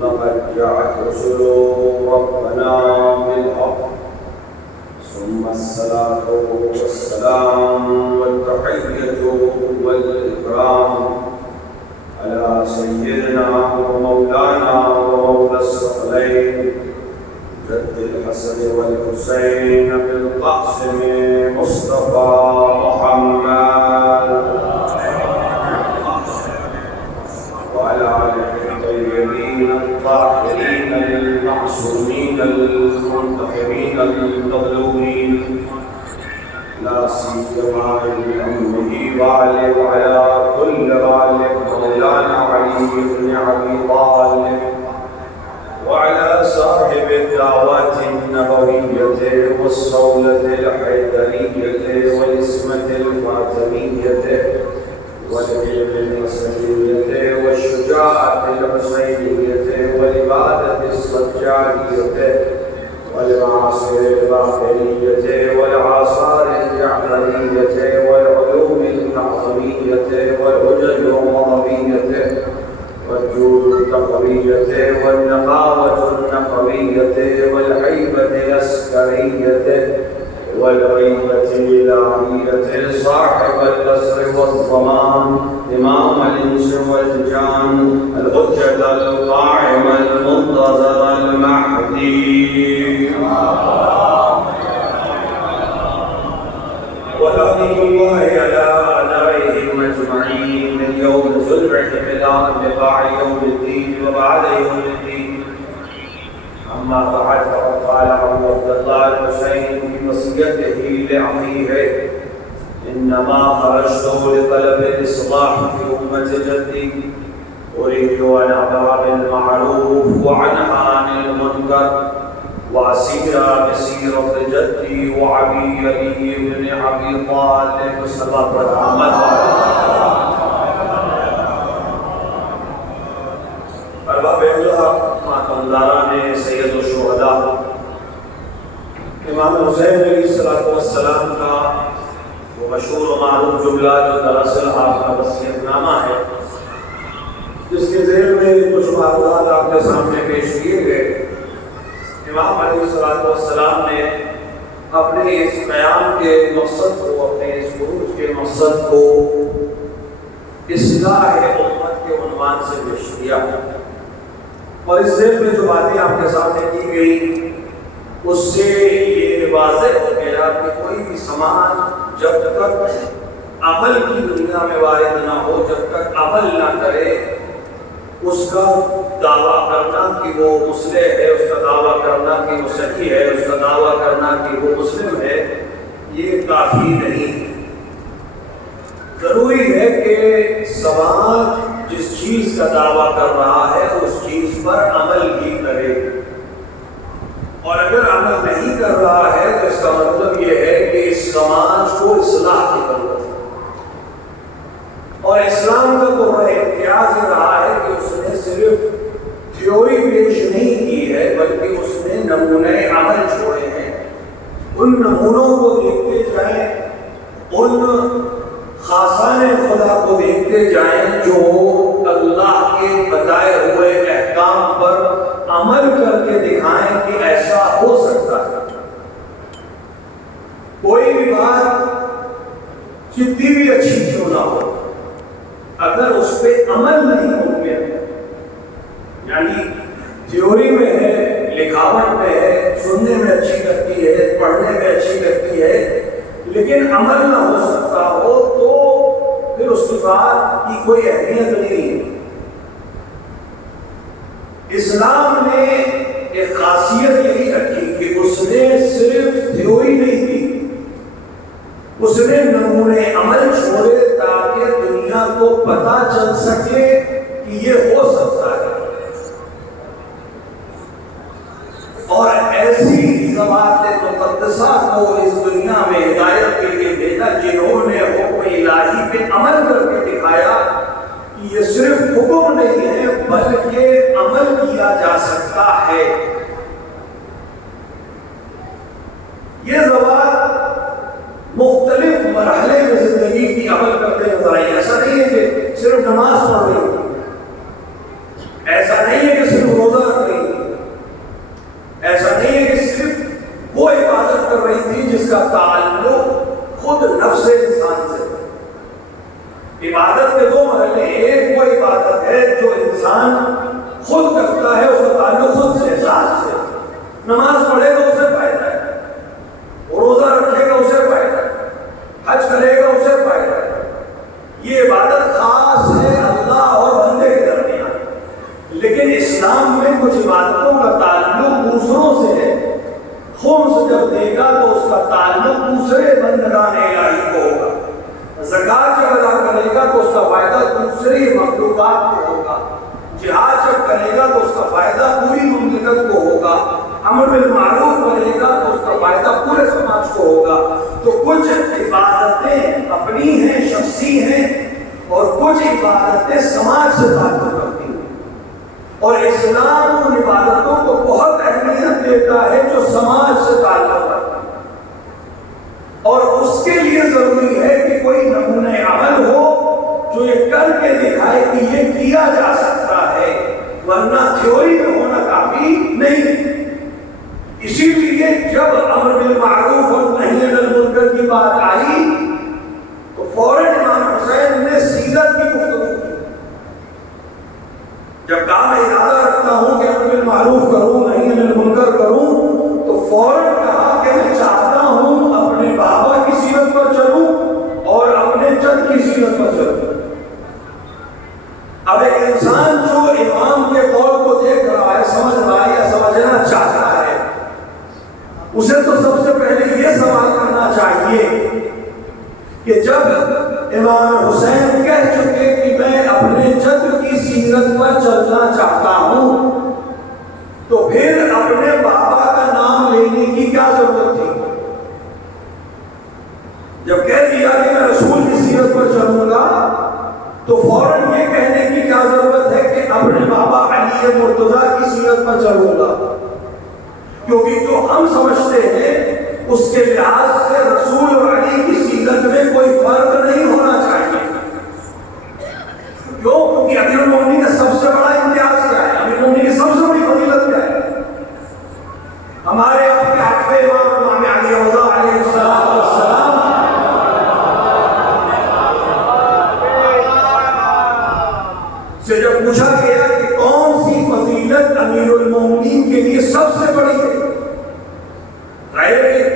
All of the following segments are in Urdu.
لقد جاءت رسل ربنا بالحق ثم الصلاة والسلام والتحية والإكرام على سيدنا ومولانا ومولى الثقلين جد الحسن والحسين بالقاسم مصطفى محمد وعلى آله الطيبين الطاهرين المعصومين المنتخبين المظلومين لا سيما لأمه وعلى كل غالب مولانا علي بن أبي طالب وعلى صاحب الدعوات النبوية والصولة الحيدرية والإسمة الفاطمية والعلم الحسنية والشجاعة الحسينية والعبادة السجادية والمعاصر الباقرية والآثار الجعفرية والعلوم النظمية والحجج النظمية والجود التقوية والنقاوة النقوية والهيبة العسكرية والغيبة الإلهية صاحب الأسر والضمان إمام الإنس والجان الحجة القائم المنتظر المهدي ولعنة الله على أعدائهم أجمعين من يوم زلعهم إلى انقضاء يوم الدين وبعد يوم الدين أما بعد فقد قال أبو عبد الله الحسين في وصيته لأخيه إنما خرجت لطلب الإصلاح في أمة جدي أريد أن أمر بالمعروف وأنهى عن المنكر وأسير بسيرة جدي وأبي علي بن أبي طالب سبق محمد ارباب اللہ ماتمداران سید الشہداء امام حسین علیہ السلام کا وہ مشہور و معروف جملہ جو دراصل آپ کا وصیت نامہ ہے جس کے ذیل میں کچھ واقعات آپ کے سامنے پیش کیے گئے. امام علیہ السلام نے اپنے اس قیام کے مقصد کو اپنے اس عروج کے مقصد کو اصلاح امت کے عنوان سے پیش کیا اور اس ذیل میں جو باتیں آپ کے سامنے کی گئی اس سے یہ واضح ہو گیا کہ کوئی بھی سماج جب تک عمل کی دنیا میں وارد نہ ہو جب تک عمل نہ کرے اس کا دعویٰ کرنا کہ وہ مصلح ہے اس کا دعویٰ کرنا کہ وہ صحیح ہے اس کا دعویٰ کرنا کہ وہ مسلم ہے یہ کافی نہیں. ضروری ہے کہ سماج جس چیز کا دعویٰ کر رہا ہے اس چیز پر عمل بھی کرے اور اگر عمل نہیں کر رہا ہے تو اس کا مطلب یہ ہے کہ اس سماج کو اصلاح کی ضرورت ہے. اور اسلام کا تو امتیاز یہ رہا ہے کہ اس نے صرف تھیوری پیش نہیں کی ہے بلکہ اس نے نمونے عمل چھوڑے ہیں. ان نمونوں کو دیکھتے جائیں ان خاصان خدا کو دیکھتے جائیں جو اللہ کے بتائے ہوئے احکام پر عمل کر کے دکھائیں کہ ایسا ہو سکتا ہے. کوئی بھی بات کتنی بھی اچھی کیوں نہ ہو اگر اس پہ عمل نہیں ممکن یعنی تھیوری میں ہے لکھاوٹ میں ہے سننے میں اچھی لگتی ہے پڑھنے میں اچھی لگتی ہے لیکن عمل نہ ہو سکتا ہو تو پھر اس کی بات کی کوئی اہمیت نہیں. اسلام نے ایک خاصیت یہی رکھی کہ اس نے صرف تھیوری نہیں دی اس نے نمونے عمل چھوڑے تاکہ دنیا کو پتہ چل سکے کہ یہ ہو سکتا ہے اور ایسی ذوات مقدسہ کو اس دنیا میں ہدایت کے لیے بھیجا جنہوں نے حکم الہی پہ عمل کر کے دکھایا کہ یہ صرف حکم نہیں ہے بلکہ عمل کیا جا سکتا ہے. یہ ذوات مختلف مرحلے میں زندگی کی عمل کرتے نظر آئی. ایسا نہیں ہے کہ صرف نماز پڑھ رہی ایسا نہیں ہے کہ صرف روزہ رکھ رہی تھی، ایسا نہیں ہے کہ صرف وہ عبادت کر رہی تھی جس کا تعلق خود نفس انسان سے۔ عبادت کے دو مرحلے، ایک وہ عبادت ہے جو انسان خود کرتا ہے، اس کا تعلق خود سے، ذات سے۔ نماز پڑھے گا اسے فائدہ ہے، روزہ رکھے گا اسے فائدہ ہے، حج کرے گا اسے فائدہ ہے۔ یہ عبادت خاص ہے اللہ اور بندے کے درمیان۔ لیکن اسلام میں کچھ عبادتوں کا تعلق دوسروں سے ہے، خمس جب دے گا تو اس کا تعلق دوسرے بندگان الہی کو ہوگا۔ زکات جب ادا کرے گا تو اس کا فائدہ دوسری مخلوقات کو ہوگا۔ جہاد جب کرے گا تو اس کا فائدہ پوری مملکت کو ہوگا۔ امر بالمعروف کرے گا تو اس کا فائدہ پورے سماج کو ہوگا۔ تو کچھ عبادتیں اپنی ہیں، شخصی ہیں، اور کچھ عبادتیں سماج سے تعلق رکھتی ہیں، اور اسلام ان عبادتوں کو بہت اہمیت دیتا ہے جو سماج سے تعلق رکھتا ہے، اور اس کے لیے ضروری ہے کہ کوئی نمونہ عمل ہو جو یہ کر کے دکھائے کہ یہ کیا جا سکتا ہے، ورنہ تھیوری میں ہونا کافی نہیں۔ اسی لیے جب امر بالمعروف اور نہی عن المنکر کی بات آئی تو فوراً امام حسین نے سیرت کی گفتگو کی۔ جب کہا میں ارادہ رکھتا ہوں کہ امر بالمعروف کروں، نہی عن المنکر کروں، تو فوراً کہا کہ میں چاہتا ہوں اپنے بابا کی سیرت پر چلوں اور اپنے جد کی سیرت پر چلوں۔ اب ایک انسان جو امام کے قول کو دیکھ رہا ہے، سمجھ رہا ہے یا سمجھنا چاہتا ہے، اسے تو سب سے پہلے یہ سوال کرنا چاہیے کہ جب امام حسین کہہ چکے کہ میں اپنے جد کی سیرت پر چلنا چاہتا ہوں، تو پھر اپنے بابا کا نام لینے کی کیا ضرورت تھی؟ جب کہہ دیا کہ میں رسول کی سیرت پر چلوں گا تو فوراً یہ کہنے کی کیا ضرورت ہے کہ اپنے بابا علی مرتضیٰ کی سیرت پر چلوں گا؟ کیونکہ جو ہم سمجھتے ہیں اس کے لحاظ سے رسول اور علی کی سیرت میں کوئی فرق نہیں ہونا چاہیے۔ کیوں؟ کیونکہ امیر المومنین کا سب سے بڑا امتیاز کیا ہے؟ امیر المومنین کی سب سے بڑی فضیلت کیا ہے؟ ہمارے آپ کے آٹھویں امام امام علی رضا علیہ السلام سے جب پوچھا گیا کہ کون سی فضیلت امیر المومنین کے لیے سب سے بڑی ہے،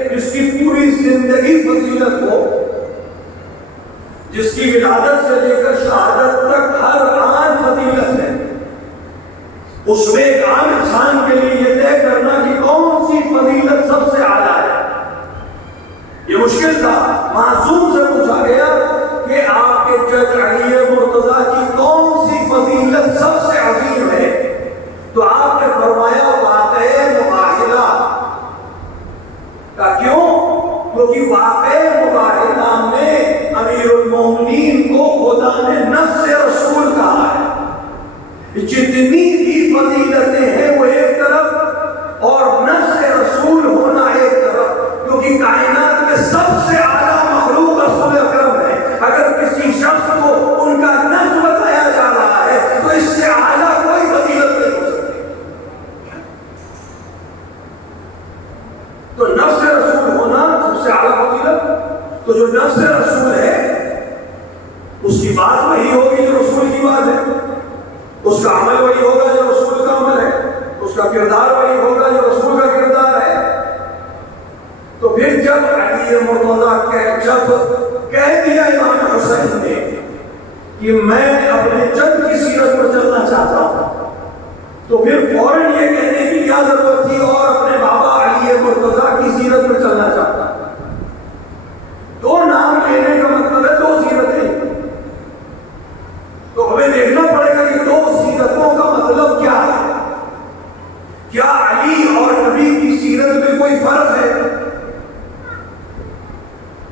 جس کی پوری زندگی فضیلت ہو، جس کی ولادت سے لے کر شہادت تک ہر آن فضیلت ہے، اس میں ایک عام انسان کے لیے یہ طے کرنا کہ کون سی فضیلت سب سے اعلیٰ ہے، یہ مشکل تھا۔ معصوم سے پوچھا گیا کہ آپ کے جد علی مرتضیٰ کی کون سی فضیلت سب سے عظیم ہے، تو آپ نے فرمایا واقع مباہلہ کا۔ کیوں؟ کیونکہ واقع مباہلہ میں امیر المومنین کو خدا نے نفس رسول کہا ہے۔ جتنی بھی فضیلتیں ہیں وہ ایک طرف اور نفس رسول ہونا ایک طرف، کیونکہ کائنات میں سب سے اعلیٰ مخلوق رسول اکرم ہے۔ اگر کسی شخص کو ان کا نفس بتایا جا رہا ہے تو اس سے اعلیٰ کوئی فضیلت نہیں ہو سکتی۔ تو نفس رسول ہونا سب سے اعلیٰ فضیلت۔ تو جو نفس رسول ہے اس کی بات وہی ہوگی جو رسول کی بات ہے، اس کا عمل وہی ہوگا جو رسول کا عمل ہے، اس کا کردار وہی ہوگا جو رسول کا کردار ہے۔ تو پھر جب علی مرتضیٰ جب کہہ دیا امام حسین نے کہ میں اپنے جد کی سیرت پر چلنا چاہتا ہوں، تو پھر فوراً یہ کہنے کی کیا ضرورت تھی اور اپنے بابا علی مرتضیٰ کی سیرت پر چلنا چاہتا ہوں؟ دو نام لینے کا مطلب ہے دو سیرتیں۔ تو ہمیں دیکھنا پڑے گا کہ دو سیرتوں کا مطلب کیا ہے۔ کیا علی اور نبی کی سیرت میں کوئی فرق ہے؟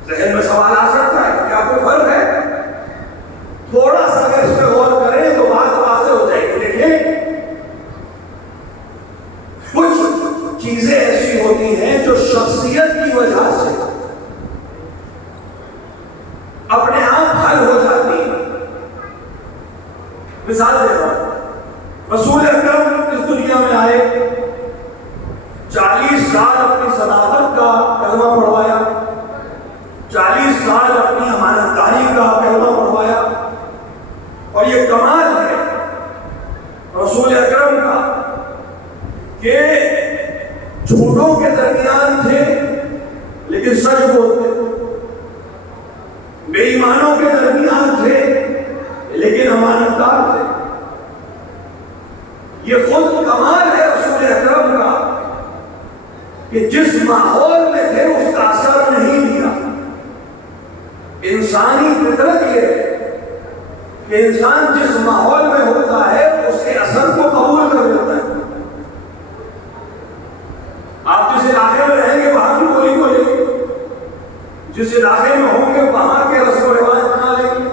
ذہن میں سوال آ سکتا ہے، کیا کوئی فرق ہے؟ تھوڑا سا اگر اس پہ غور کریں تو بات واضح ہو جائے گی۔ دیکھیں، کچھ رسول اکرم اس دنیا میں آئے، 40 سال اپنی صداقت کا کلمہ پڑھوایا، 40 سال اپنی امانتداری کا کلمہ پڑھوایا. اور یہ کمال ہے رسول اکرم کا کہ جھوٹوں کے درمیان تھے لیکن سچ بولتے، بے ایمانوں کے درمیان تھے لیکن امانتدار تھے. یہ خود کمال ہے رسول اکرم کا کہ جس ماحول میں تھے اس کا اثر نہیں دیا. انسانی فطرت یہ ہے کہ انسان جس ماحول میں ہوتا ہے اس کے اثر کو قبول کر لیتا ہے. آپ جس علاقے میں رہیں گے وہاں کی بولی کو لیں گے، جس علاقے میں ہوں گے وہاں کے رسم و رواج اپنا لیں گے،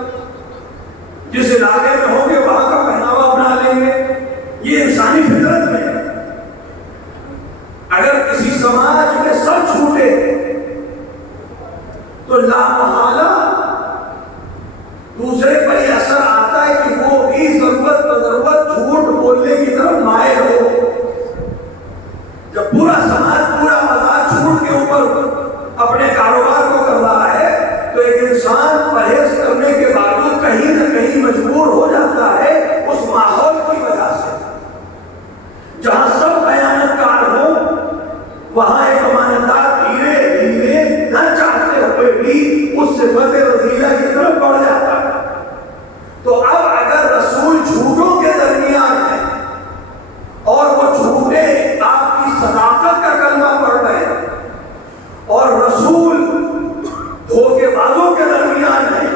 جس علاقے میں ہوں گے وہاں کا پہناوا اپنا لیں گے. یہ انسانی فطرت میں ہے. اگر کسی سماج میں سب چھوٹے تو لا محالہ دوسرے پر یہ اثر آتا ہے کہ وہ بھی ضرورت بضرورت جھوٹ بولنے کی طرف مائل ہو. جب پورا سماج پورا بازار جھوٹ کے اوپر اپنے کاروبار کو کر رہا ہے تو ایک انسان پرہیز کرنے کے باوجود کہیں نہ کہیں مجبور ہو جاتا ہے اس ماحول کی وجہ سے. جہاں سب خیانت کار ہوں وہاں ایک امانتدار دھیرے دھیرے نہ چاہتے ہوئے بھی اس صفت رذیلہ کی طرف بڑھ جاتا ہے. تو اب اگر رسول جھوٹوں کے درمیان ہے اور وہ جھوٹے آپ کی صداقت کا کلمہ پڑھ رہے ہیں اور رسول دھوکے بازوں کے درمیان ہے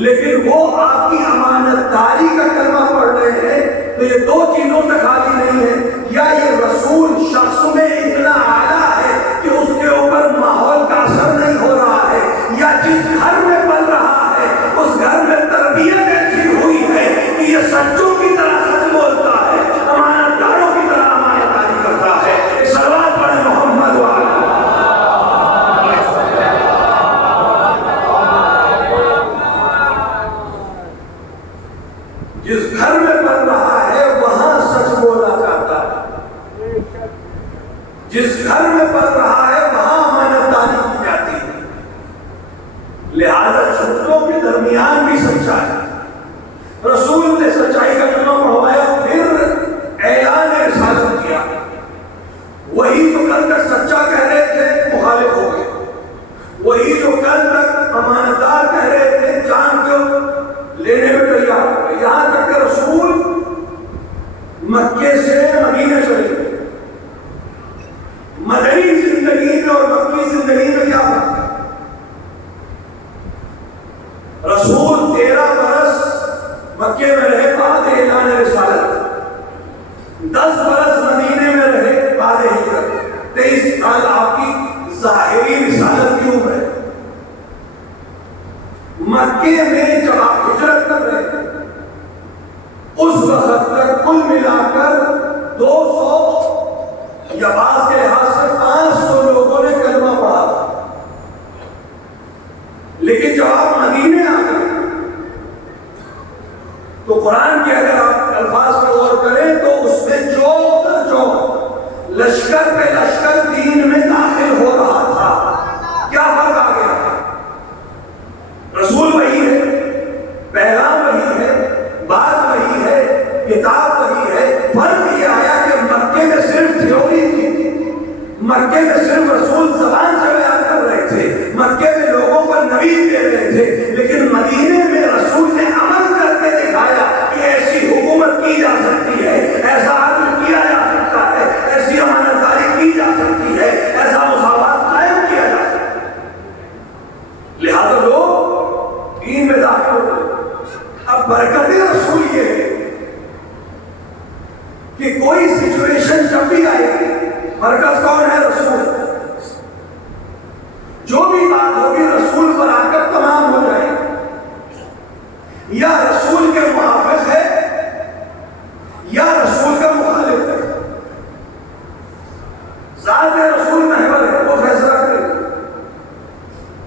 لیکن وہ آپ کی امانتداری کا کلمہ پڑھ رہے ہیں، تو یہ دو چیزوں سے خالی نہیں ہے. یا یہ رسول شخص میں اتنا اعلیٰ ہے کہ اس کے اوپر ماحول کا اثر نہیں ہو رہا ہے، یا جس گھر میں پل رہا ہے اس گھر میں تربیت ایسی ہوئی ہے کہ یہ سچوں کی طرح سچ بولتا ہے، امانتداروں کی طرح امانتداری کرتا ہے. صلوات پڑھیں محمد وعلی. جس گھر میں پل رہا ہے وہاں سچ بولا جاتا ہے، جس گھر میں پل رہا ہے وہاں امانتداری کی جاتی ہے. لہذا جھوٹوں کے درمیان بھی سچائی. رسول نے سچائی کا کلمہ پڑھوایا، پھر اعلان رسالت کیا. وہی جو کل تک سچا کہہ رہے تھے مخالف ہو گئے، وہی جو کل تک امانتدار کہہ رہے تھے جان کو لینے میں تیار ہو گئے. یہاں تک کہ رسول مکے سے مدینے چلے گئے. مدنی زندگی میں اور مکی زندگی میں کیا فرق ہے؟ رسول 13 برس مکے میں رہے بعد اعلان رسالت، 10 برس مدینے میں رہے بعد ہجرت، 23 سال آپ کی ظاہری رسالت کی عمر ہے. مکے میں جب آپ ہجرت کر رہے تھے اس وقت تک کل ملا کر 200 یا بعض کے لحاظ سے 500 لوگوں نے کلمہ پڑھا تھا. لیکن جب آپ مدینے آ گئے تو قرآن کے اگر آپ الفاظ پر غور کریں تو اس میں جو لشکر پہ لشکر دین میں داخل ہو رہا تھا. کیا فرق آ گیا؟ رسول وہی ہے، پیغام وہی ہے، بات وہی ہے، کتاب وہی ہے. فرق یہ آیا کہ مکے میں صرف تھیوری تھی، مکے میں صرف رسول زبان سے بیان کر رہے تھے، مکے میں لوگوں کو نوید دے رہے تھے. لیکن مدینے میں رسول نے عمل کر کے دکھایا کہ ایسی حکومت کی جا سکتی ہے، ایسا عدل کیا جا سکتا ہے، ایسی امانتداری کی جا سکتی ہے، ایسا مساوات قائم کیا جا سکتا ہے. لہذا لوگ دین میں داخل ہو گئے. اب برکت رسول یہ ہے کہ کوئی سچویشن جب بھی آئے گی، مرکز کون ہے؟ رسول. جو بھی بات ہوگی رسول پر آ کر تمام ہو جائے گی. یا رسول کے موافق ہے یا رسول کا مخالف ہے. ذات رسول محور ہے، وہ فیصلہ کرے.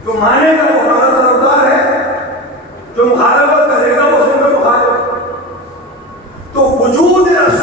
جو مانے گا وہ ہمارا طرفدار ہے، جو مخالفت کرے گا وہ اس میں مخالف. تو وجود رسول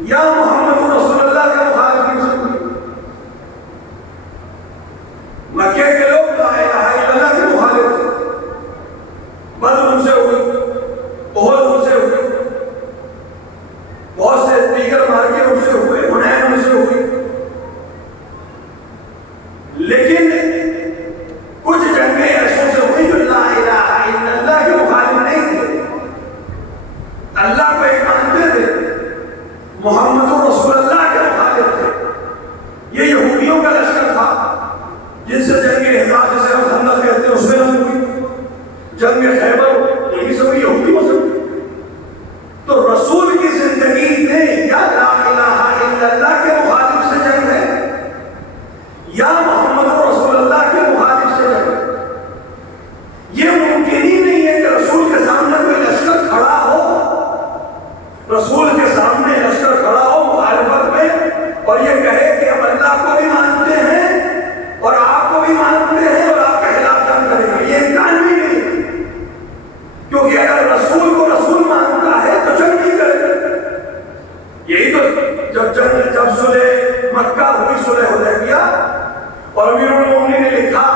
یا محمد رسول اللہ کے مخالفین سے ہوئی، مکے کے لوگ لا الہ الا اللہ کے مخالف تھے، بدر ان سے ہوئی، احد ان سے ہوئی، بہت سے دیگر مارکے ان سے ہوئے، حنین ان سے ہوئی، لیکن کچھ جنگیں ایسوں سے ہوئی جو لا الہ الا اللہ کے مخالف نہیں تھے، اللہ کو ایک مانتے تھے، محمد رسول اللہ کے مخالف تھے۔ یہ یہودیوں کا لشکر تھا جن سے جنگ احزاب جسے ہم خندق کہتے ہیں اس میں نہ ہوئی، جنگ خیبر انہی سے ہوئی، یہودیوں سے ہوئی۔ تو رسول کی زندگی میں یا لا الہ الا اللہ کے مخالف سے جنگ ہے یا محمد رسول اللہ کے مخالف سے جنگ ہے۔ یہ ممکن ہی نہیں ہے کہ رسول کے سامنے کوئی لشکر کھڑا ہو، رسول کے سامنے لشکر کھڑا ہو مخالفت میں اور یہ کہے کہ ہم اللہ کو بھی مانتے ہیں اور آپ کو بھی مانتے ہیں اور آپ کے خلاف جنگ کریں گے، یہ امکان بھی نہیں ہے، کیونکہ اگر رسول کو رسول مانتا ہے تو جنگ نہیں کرے گا۔ یہی تو جب صلح مکہ ہوئی، صلح حدیبیہ، اور امیر المومنین نے لکھا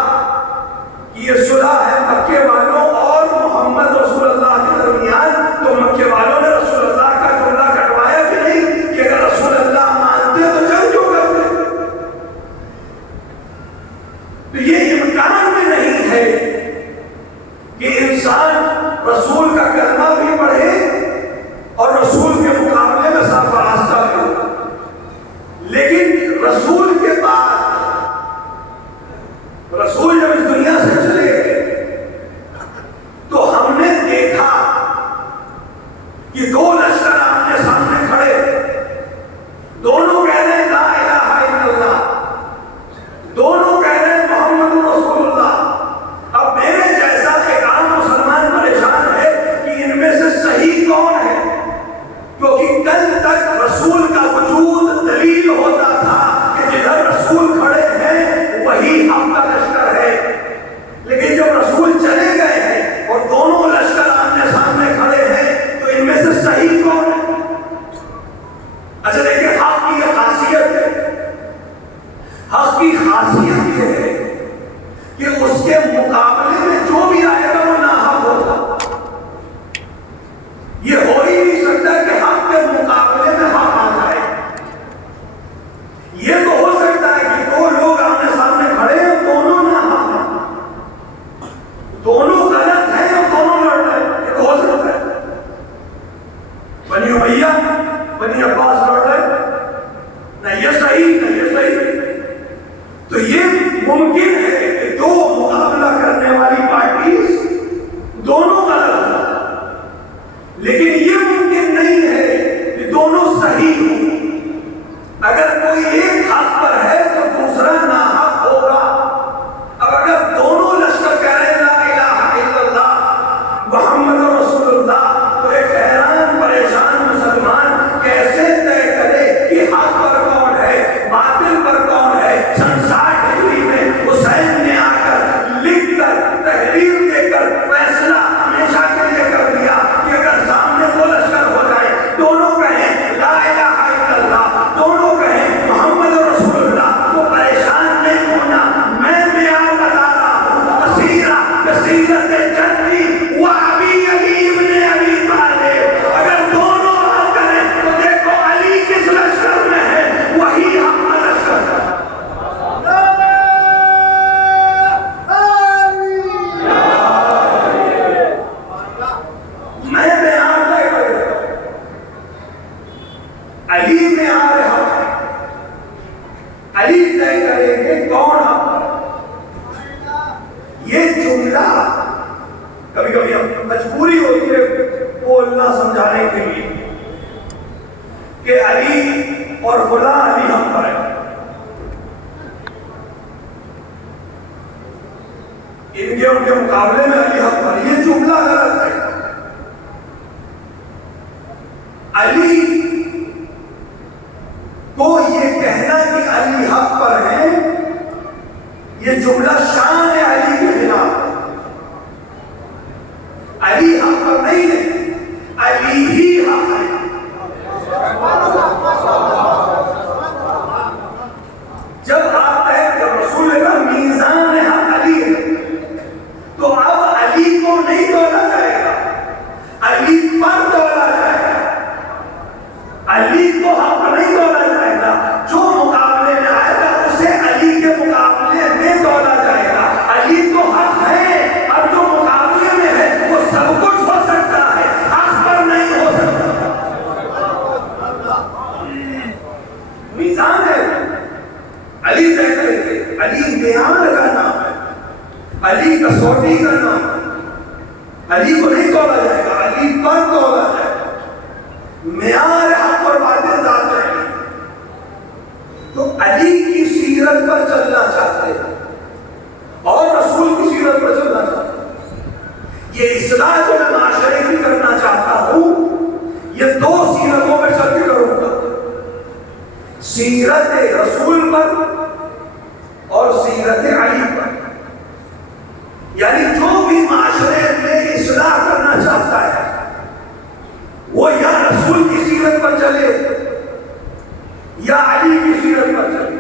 کہ یہ صلح ہے مکے والوں اور محمد رسول اللہ کے درمیان، تو مکے والوں نے رسول اللہ کا جملہ کٹوایا کہ نہیں کہ اگر رسول اللہ مانتے تو جنگ کیوں کرتے؟ تو یہ امکان بھی نہیں ہے کہ انسان رسول کا کلمہ بھی پڑھے اور رسول کے مقابلے میں صاف راستہ بھی ہو۔ لیکن رسول کے بعد رسول جب اس دنیا سے چلے گئے تو ہم نے دیکھا کہ دو لشکر آمنے سامنے کھڑے، دونوں کہہ رہے ہیں لا الہ الا اللہ، دونوں کہہ رہے ہیں محمد رسول اللہ۔ اب میرے جیسا ایک عام مسلمان پریشان ہے کہ ان میں سے صحیح کون ہے، کیونکہ کل تک رسول کا وجود دلیل ہوتا تھا کہ جدھر رسول کھڑے ہیں وہی حق کا لشکر ہے، لیکن جب رسول چلے گئے ہیں اور دونوں لشکر آمنے سامنے کھڑے ہیں تو ان میں سے صحیح کون ہے؟ اچھا دیکھیں، حق کی یہ خاصیت ہے، حق کی خاصیت یہ ہے کہ اس کے مقابلے میں جو بھی آئے گا وہ ناحق ہوگا۔ یہ ہو ہی نہیں سکتا کہ حق کے مقابلے میں حق آ جائے۔ یہ تو ہو سکتا ہے کہ دو لوگ آمنے سامنے کھڑے ہیں، دونوں ناحق ہیں، دونوں غلط ہیں اور دونوں لڑ رہے ہیں، یہ تو ہو سکتا ہے۔ بنی امیہ بنی عباس لڑ رہے نہ یہ صحیح نہ یہ صحیح، تو یہ ممکن ہے کہ دو مقابلہ کرنے والی پارٹیز دونوں غلط ہیں، لیکن یہ ممکن نہیں ہے کہ دونوں صحیح ہوں۔ اگر کوئی ایک حق پر ہے تو دوسرا ناحق ہوگا۔ اب اگر دونوں لشکر کہہ رہے ہیں لا الہ الا اللہ محمد رسول اللہ، تو ایک حیران پریشان مسلمان کیسے طے کرے کہ حق پر کون ہے باطل پر کون ہے؟ سن 60 ہجری میں حسین نے آ کر لکھ کر تحریر دے کر فیصلہ ہمیشہ کے لیے کر دیا کہ اگر سامنے دو لشکر ہو جائے، دونوں کہیں لا الہ الا اللہ، دونوں کہیں محمد رسول اللہ، تو پریشان نہیں ہونا۔ میں آپ بتا رہا ہوں، کثیرہ کثیرت جنتی و ابی علی ابن ابی طالب، اگر دونوں حق کریں تو دیکھو علی کس لشکر میں ہے، وہی حق کا لشکر ہے۔ میں بیان طے کر دیتا ہوں، علی میں آ رہا ہے، علی طے کریں گے کون حق ہے۔ یہ جملہ کبھی کبھی ہم مجبوری ہوتی ہے بولنا سمجھانے کے لیے کہ علی اور فلاں علی حق پر ہے، ان کے مقابلے میں علی حق پر، یہ جملہ غلط ہے۔ علی کو یہ کہنا کہ علی حق پر ہے، یہ جملہ شان علی کے خلاف ہے۔ علی حق پر نہیں ہے، علی ہی حق ہے۔ کو حق پر نہیں تولا جائے گا، جو مقابلے میں آئے گا اسے علی کے مقابلے میں تولا جائے گا۔ علی تو حق ہے، اب جو مقابلے میں ہے وہ سب کچھ ہو سکتا ہے، حق پر نہیں ہو سکتا۔ میزان ہے، علی طے کریں گے، علی میعار کا نام ہے، علی کسوٹی کا نام ہے، علی کو نہیں تولا جائے گا، علی پر تولا جائے گا۔ معیار حق اور باطل ذات ہے، تو علی کی سیرت پر چلنا چاہتے ہیں اور رسول کی سیرت پر چلنا چاہتے ہیں۔ یہ اصلاح جو میں معاشرے کی کرنا چاہتا ہوں، یہ دو سیرتوں میں چل کے کروں گا، سیرت رسول پر اور سیرت علی پر۔ یعنی جو بھی معاشرے میں اصلاح کرنا چاہتا ہے وہ یا رسول کی سیرت پر چلے یا علی کی سیرت پر چلے۔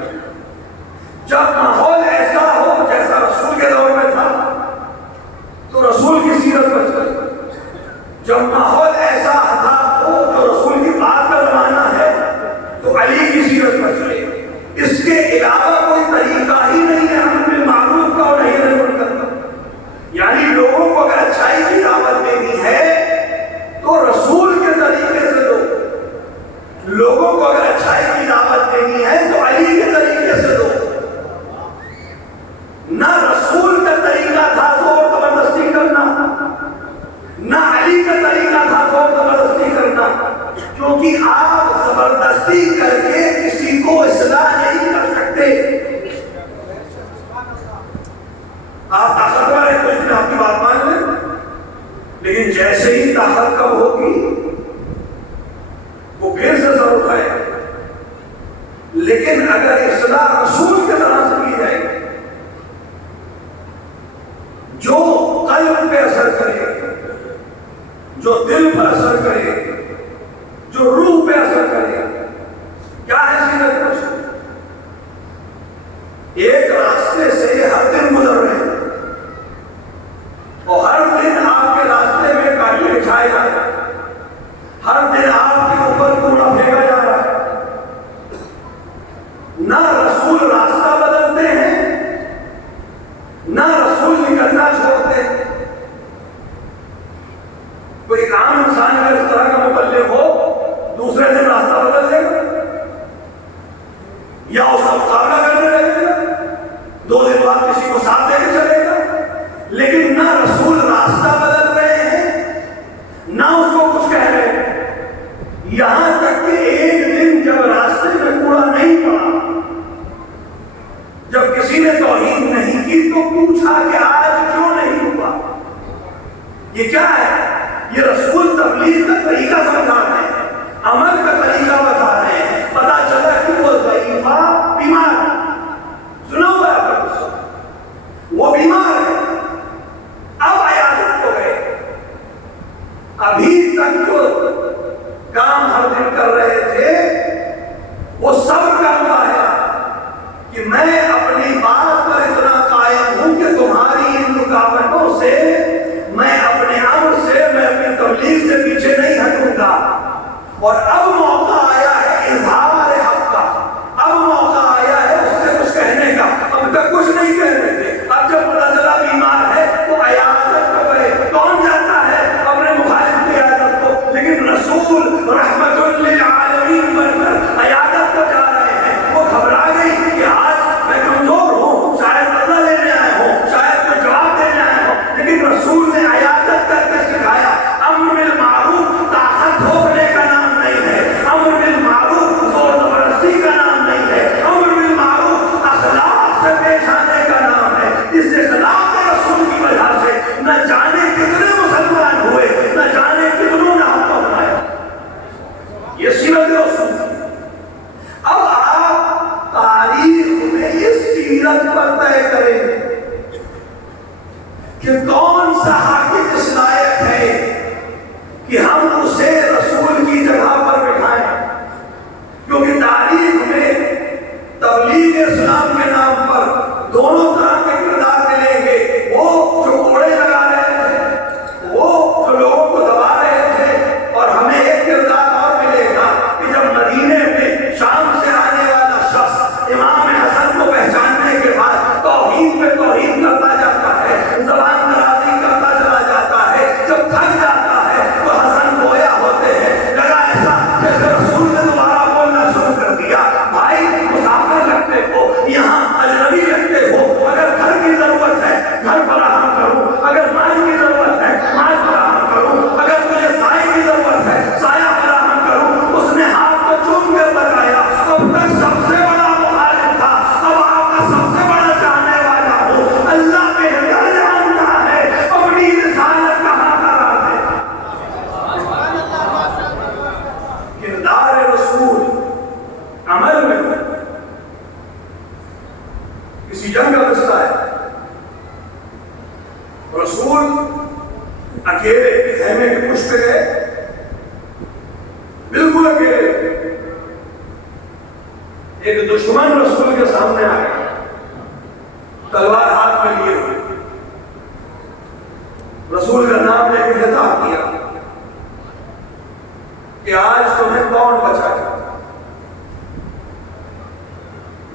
جب ماحول ایسا ہو جیسا رسول کے دور میں تھا تو رسول کی سیرت پر چلے، جب ماحول ایسا تھا ہو جو رسول کی بات کا زمانہ ہے تو علی کی سیرت پر چلے۔ اس کے علاوہ کوئی طریقہ ہی نہیں ہے امر بالمعروف کا اور نہی عن المنکر کا۔ یعنی لوگوں کو اگر اچھائی کی دعوت دینی ہے تو رسول کے طریقے سے دو، لوگوں کو اگر اچھائی کی دعوت دینی ہے تو علی کے طریقے سے دو۔ نہ رسول کا طریقہ تھا زور زبردستی کرنا، نہ علی کا طریقہ تھا زور زبردستی کرنا، کیونکہ آپ زبردستی کر کے کسی کو اصلاح نہیں کر سکتے۔ آپ طاقتور ہیں کچھ دن آپ کی بات مان لیں، لیکن جیسے ہی طاقت کم ہوگی وہ پھر سے سر اٹھائے گا۔ لیکن اگر اصلاح رسول کے طرح سے کی جائے گی جو قلب پہ اثر کرے، جو دل پر اثر کرے، جو روح پہ اثر کرے، کیا ہے سیرت رسول؟ ایک راستے سے ہر دن گزر رہے ہیں اور ہر دن آپ کے راستے میں کانٹے بچھائے جا رہے ہیں، ہر دن آپ کے اوپر کوڑا پھینکا جا رہا ہے۔ نہ رسول راستہ بدلتے ہیں نہ رسول نکلنا چھوڑتے ہیں۔ کوئی عام انسان اگر اس طرح کا مبلغ ہو دوسرے دن راستہ بدل دے گا یا اس کا مقابلہ کرنے لگے گا، 2 دن بعد کسی کو ساتھ دے کے چلے گا، لیکن نہ رسول راستہ بدل رہے ہیں نہ اس کو کچھ کہہ رہے ہیں۔ یہاں تک کہ ایک دن جب راستے میں کوڑا نہیں پڑا، جب کسی نے توہین نہیں کی تو پوچھا کہ آج کیوں نہیں ہوا؟ یہ کیا ہے؟ یہ رسول تبلیغ کا طریقہ سمجھا رہے ہیں، عمل کا طریقہ بتا رہے ہیں۔ پتا چلا کہ وہ ضعیفہ بیمار ہے، سنا ہوا ہے آپ کو، وہ بیمار ہے، اب عیادت کو گئے۔ ابھی تک جو کام ہر دن کر رہے تھے وہ صبر کا مظاہرہ کہ میں اپنی بات پر اتنا قائم ہوں کہ تمہاری ان رکاوٹوں سے، میں اپنے امر سے، میں اپنی تبلیغ سے پیچھے نہیں ہٹوں گا۔ اور اب موقع آیا ہے اظہار حق کا، اب موقع آیا ہے اس سے کچھ کہنے کا۔ اب تک کچھ نہیں کہہ رہے تھے، اب جب پتا چلا بیمار ہے تو عیادت کو گئے۔ کون جاتا ہے اپنے مخالف کی عیادت کو؟ لیکن رسول رحمت للعالمین بن کر عیادت کو جا رہے ہیں۔ وہ گھبرا گئی کہ آج میں کمزور ہوں، شاید بدلہ لینے آئے ہوں، شاید کوئی جواب دینے آئے ہوں، لیکن رسول نے عیادت کر کے سکھایا امر بالمعروف طاقت تھوپنے کا نام نہیں ہے، امر بالمعروف زور زبردستی کا نام نہیں ہے، امر بالمعروف اخلاق سے پیش آنے کا نام ہے۔ اس اخلاق رسول کی وجہ سے نہ جانے کتنے مسلمان ہوئے، نہ جانے کتنوں نے حق اپنایا۔ یہ سیرت رسول۔ اب آپ تاریخ میں اس سیرت پر طے کریں کہ کون سا حاکم اس لائق ہے کہ ہم اسے رسول کی جگہ پر بٹھائیں، کیونکہ تاریخ میں تبلیغ اسلام کے نام پر دونوں طرح کے کردار ملیں گے۔ وہ جو کوڑے لگا رہے تھے، وہ جو لوگوں کو دبا رہے تھے، اور ہمیں ایک کردار اور ملے گا کہ جب مدینے اکیلے خیمے کے پشت پہ گئے، بالکل اکیلے. ایک دشمن رسول کے سامنے آ گیا، تلوار ہاتھ میں لیے ہوئے، رسول کا نام لے کے خطاب کیا کہ آج تمہیں کون بچائے.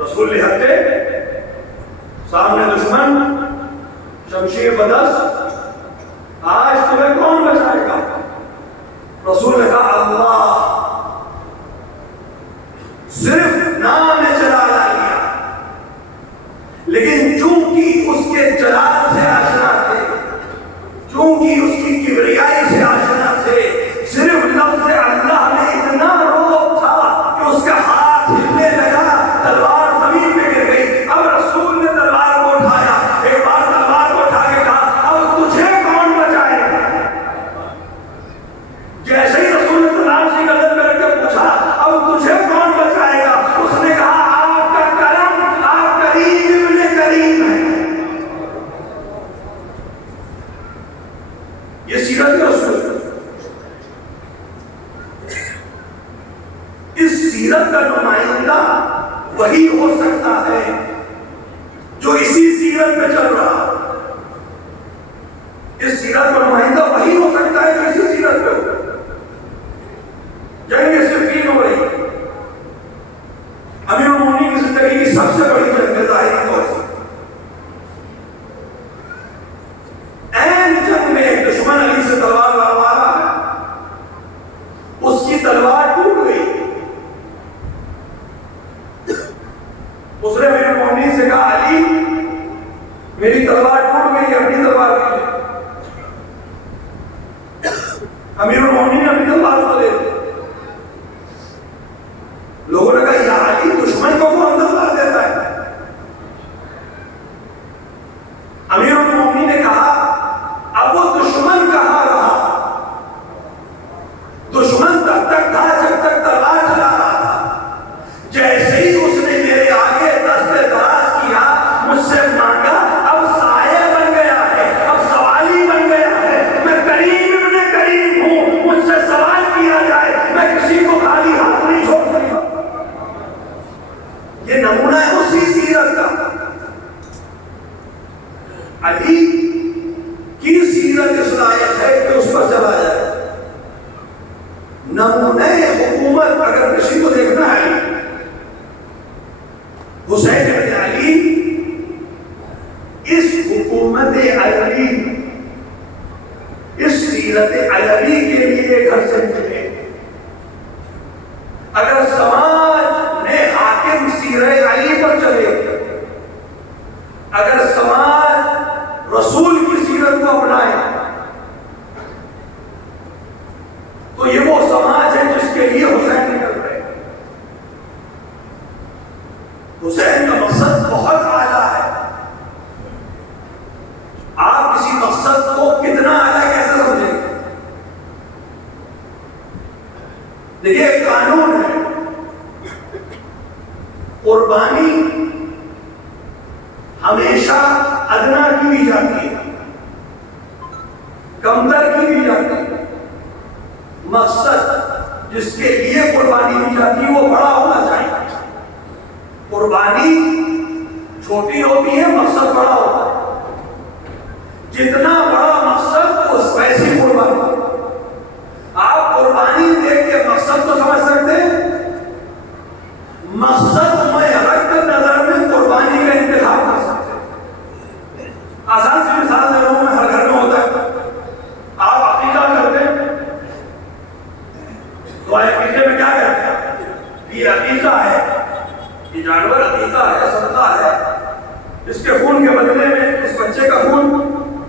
رسول لہتے سامنے دشمن، شمشیر بدست، آج تمہیں کون بچائے گا؟ رسول نے کہا اللہ. صرف نام جلالہ لیا، لیکن چونکہ اس کے جلال سے آشنا تھے، چونکہ اس کی کبریائی سے آشنا تھے، صرف لفظ اللہ میں اتنا روب تھا کہ اس کا ہاتھ ہلنے لگا، تلوار زمین پہ گر گئی. اب رسول نے تلوار کو اٹھایا، ایک بار تلوار کو اٹھا کے کہا اب تجھے کون بچائے گا؟ جیسے ہی رسول نے تلوار سے گردن میں رکھ کے پوچھا اب تجھے کون بچائے گا، اس نے کہا آپ کا کرم، آپ کریم ابن کریم ہے. یہ سیرت رسول. اس سیرت کا نمائندہ وہی ہو سکتا ہے جو اسی سیرت میں چل رہا. اس سیرت کا نمائندہ وہی ہو سکتا ہے جو اسی سیرت پہ ہو. جنگ صفین ہو رہی، امیر المومنین کی زندگی کی سب سے بڑی جنگ ہے ظاہری طور سے. این جنگ میں ایک دشمن علی سے تلوار لڑوا رہا ہے، اس کی تلوار ٹوٹ گئی. اس نے امیر المومنین سے کہا علی میری تلوار ٹوٹ گئی، اپنی تلوار دیجیے. امیر المومنین نے اپنی تلوار کو دے دی. لوگوں نے کہا یا علی دشمن کو کون تلوار دیتا ہے؟ امیر المومنین نے کہا اب وہ دشمن کہاں رہا؟ دشمن تب تک تھا جب تک تلوار چلا رہا تھا. جیسے ہی اس نے میرے آگے دست دراز کیا، مجھ سے مانگا، اب سایہ بن گیا ہے، اب سوالی بن گیا ہے. میں کریم ابن کریم ہوں، مجھ سے سوال کیا جائے، میں کسی کو خالی ہاتھ نہیں چھوڑ سکتا. یہ نمونہ ہے اسی سیرت کا. علی کی سیرت اس لائق ہے کہ اس پر چلا جائے. نمونہ حکومت اگر کسی کو دیکھنا ہے، حسین بن علی اس حکومت علی، اس سیرت علی کے لیے گھر سے نکلے. اگر سماج نے حاکم سیرت علی پر چلے، اگر سماج رسول کی سیرت کو اپنائے، تو یہ وہ سماج ہے جس کے لیے حسین نکل رہے. حسین کا مقصد بہت اعلیٰ ہے. آپ کسی مقصد کو کتنا اعلیٰ کیسے سمجھیں گے؟ دیکھیے ایک قانون ہے، قربانی ہمیشہ ادنا کی بھی جاتی ہے، کمتر کی بھی جاتی ہے. مقصد جس کے لیے قربانی دی جاتی ہے وہ بڑا ہونا چاہیے. قربانی چھوٹی ہوتی ہے، مقصد بڑا ہوتا ہے. جتنا بڑا مقصد اس ویسی قربانی. آپ قربانی دیکھ کے مقصد کو سمجھ سکتے ہیں. مقصد میں رکھ کر نظر میں قربانی کا انتخاب کر سکتے ہیں. آسان سی مثال دے رہا ہوں، میں ہر گھر میں ہوتا ہے. آپ عقیقہ کرتے ہیں تو عقیقے میں کیا کرتے ہیں؟ یہ عقیقہ ہے، یہ جانور عقیقہ ہے، صدقہ ہے. اس کے خون کے بدلے میں اس بچے کا خون،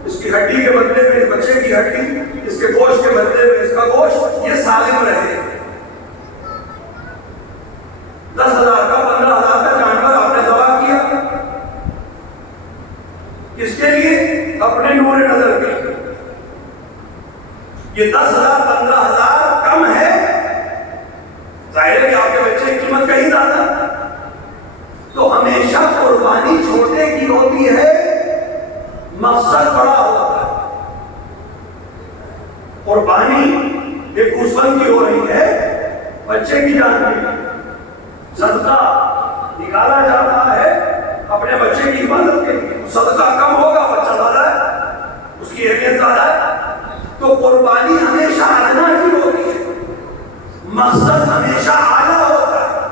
اس کی ہڈی کے بدلے میں اس بچے کی ہڈی، اس کے گوشت کے بدلے میں اس کا گوشت، یہ سالم رہے. 10,000 کا 15,000 کا جانور آپ نے ذبح کیا، کس کے لیے؟ اپنے نور نظر کے. یہ 10,000 15,000 کم ہے، ظاہر ہے کہ آپ کے بچے کی قیمت کہیں زیادہ. تو ہمیشہ قربانی چھوٹے کی ہوتی ہے، مقصد بڑا ہوتا ہے. قربانی ایک غسل کی ہو رہی ہے، بچے کی جان میں صدقہ نکالا جا رہا ہے اپنے بچے کی حفاظت کے لیے، صدقہ کم ہوگا بچہ زیادہ ہے، اس کی اہمیت زیادہ ہے۔ تو قربانی ہمیشہ ادنا کی ہوتی ہے، مقصد ہمیشہ اعلیٰ ہوتا ہے۔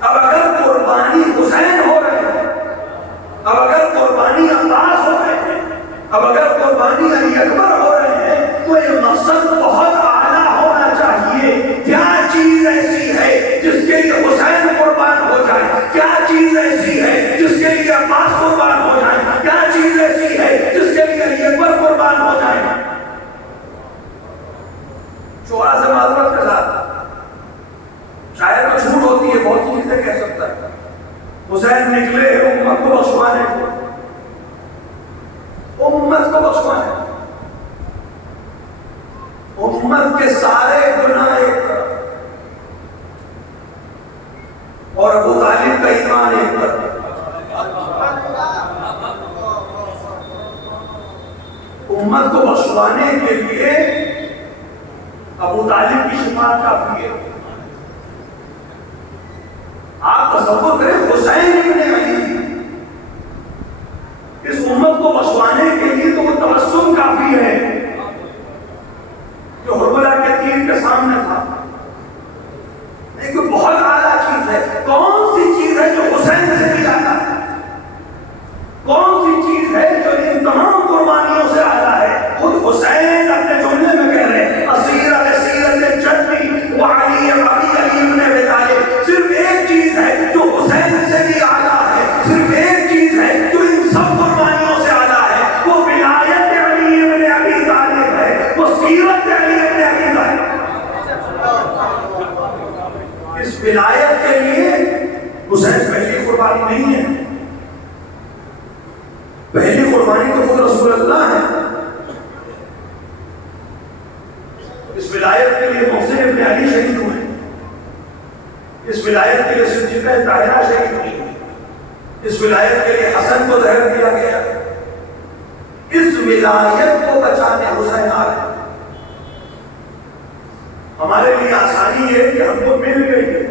اب اگر قربانی حسین ہو رہے ہیں، اب اگر قربانی عباس ہو رہے ہیں، اب اگر قربانی علی اکبر ہو رہے ہیں، تو یہ مقصد بہت اعلیٰ ہونا چاہیے۔ کیا چیز ایسی ہے جس کے لیے حسین قربان ہو جائے؟ کیا چیز ایسی ہے جس کے لیے عباس قربان ہو جائے؟ کیا چیز ایسی ہے جس کے لیے علی اکبر قربان ہو جائے؟ شعرا سے معذرت کے ساتھ، شاعر کو چھوٹ ہوتی ہے، بہت سی چیزیں کہہ سکتا ہے۔ حسین نکلے امت کو بخشوانے کو، امت کو بخشوانے، امت کے سارے گناہ ایک طرف اور ابو طالب کا ایمان ایک طرف۔ امت کو بخشوانے کے لیے ابو طالب کی شفاعت کافی ہے۔ آپ تصور کریں، حسین ابن علی اس امت کو بخشوانے کے لیے تو وہ تبسم کافی ہے جو حرملہ کے تیر کے سامنے تھا۔ یہ کوئی بہت اعلیٰ چیز ہے۔ کون سی چیز ہے جو حسین سے بھی اعلیٰ ہے؟ کون سی چیز ہے جو ان تمام قربانیوں سے اعلیٰ ہے؟ خود حسین اپنے جملے میں کہہ رہے ہیں، اسیر سیرت جدی وعلی علی ابن ابی طالب۔ صرف ایک چیز ہے جو حسین سے بھی اعلیٰ ہے، صرف ایک چیز ہے جو ان سب قربانیوں سے اعلیٰ ہے، وہ ولایت علی ابن ابی طالب ہے، وہ سیرت علی ابن ابی طالب۔ اس ولایت کے لیے حسین پہلی قربانی نہیں ہے، پہلی قربانی تو خود رسول اللہ ہے۔ اس ولایت کے لیے محسن ابن علی شہید ہوئے، اس ولایت کے لیے صدیقہ طاہرہ شہید ہوئی، اس ولایت کے لیے حسن کو زہر دیا گیا۔ اس ولایت کو بچانے حسین آ گئے۔ ہمارے لیے آسانی ہے کہ ہم کو مل گئی،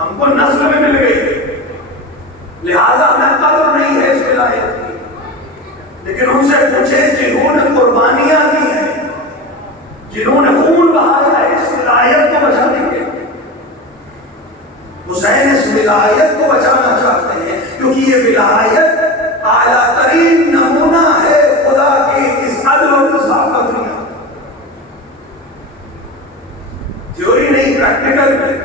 ہم کو نسل میں مل گئی، لہذا ہمیں قدر نہیں ہے اس ولایت کی۔ لیکن ان سے پوچھے جنہوں نے قربانیاں دی ہیں، جنہوں نے خون بہایا ہے، اس ولایت کو بچانے کے لیے، حسین اس ولایت کو بچانا چاہتے ہیں، کیونکہ یہ ولایت اعلیٰ ترین نمونہ ہے خدا کی اس عدل و انصاف کا دنیا۔ تھیوری نہیں، پریکٹیکل میں۔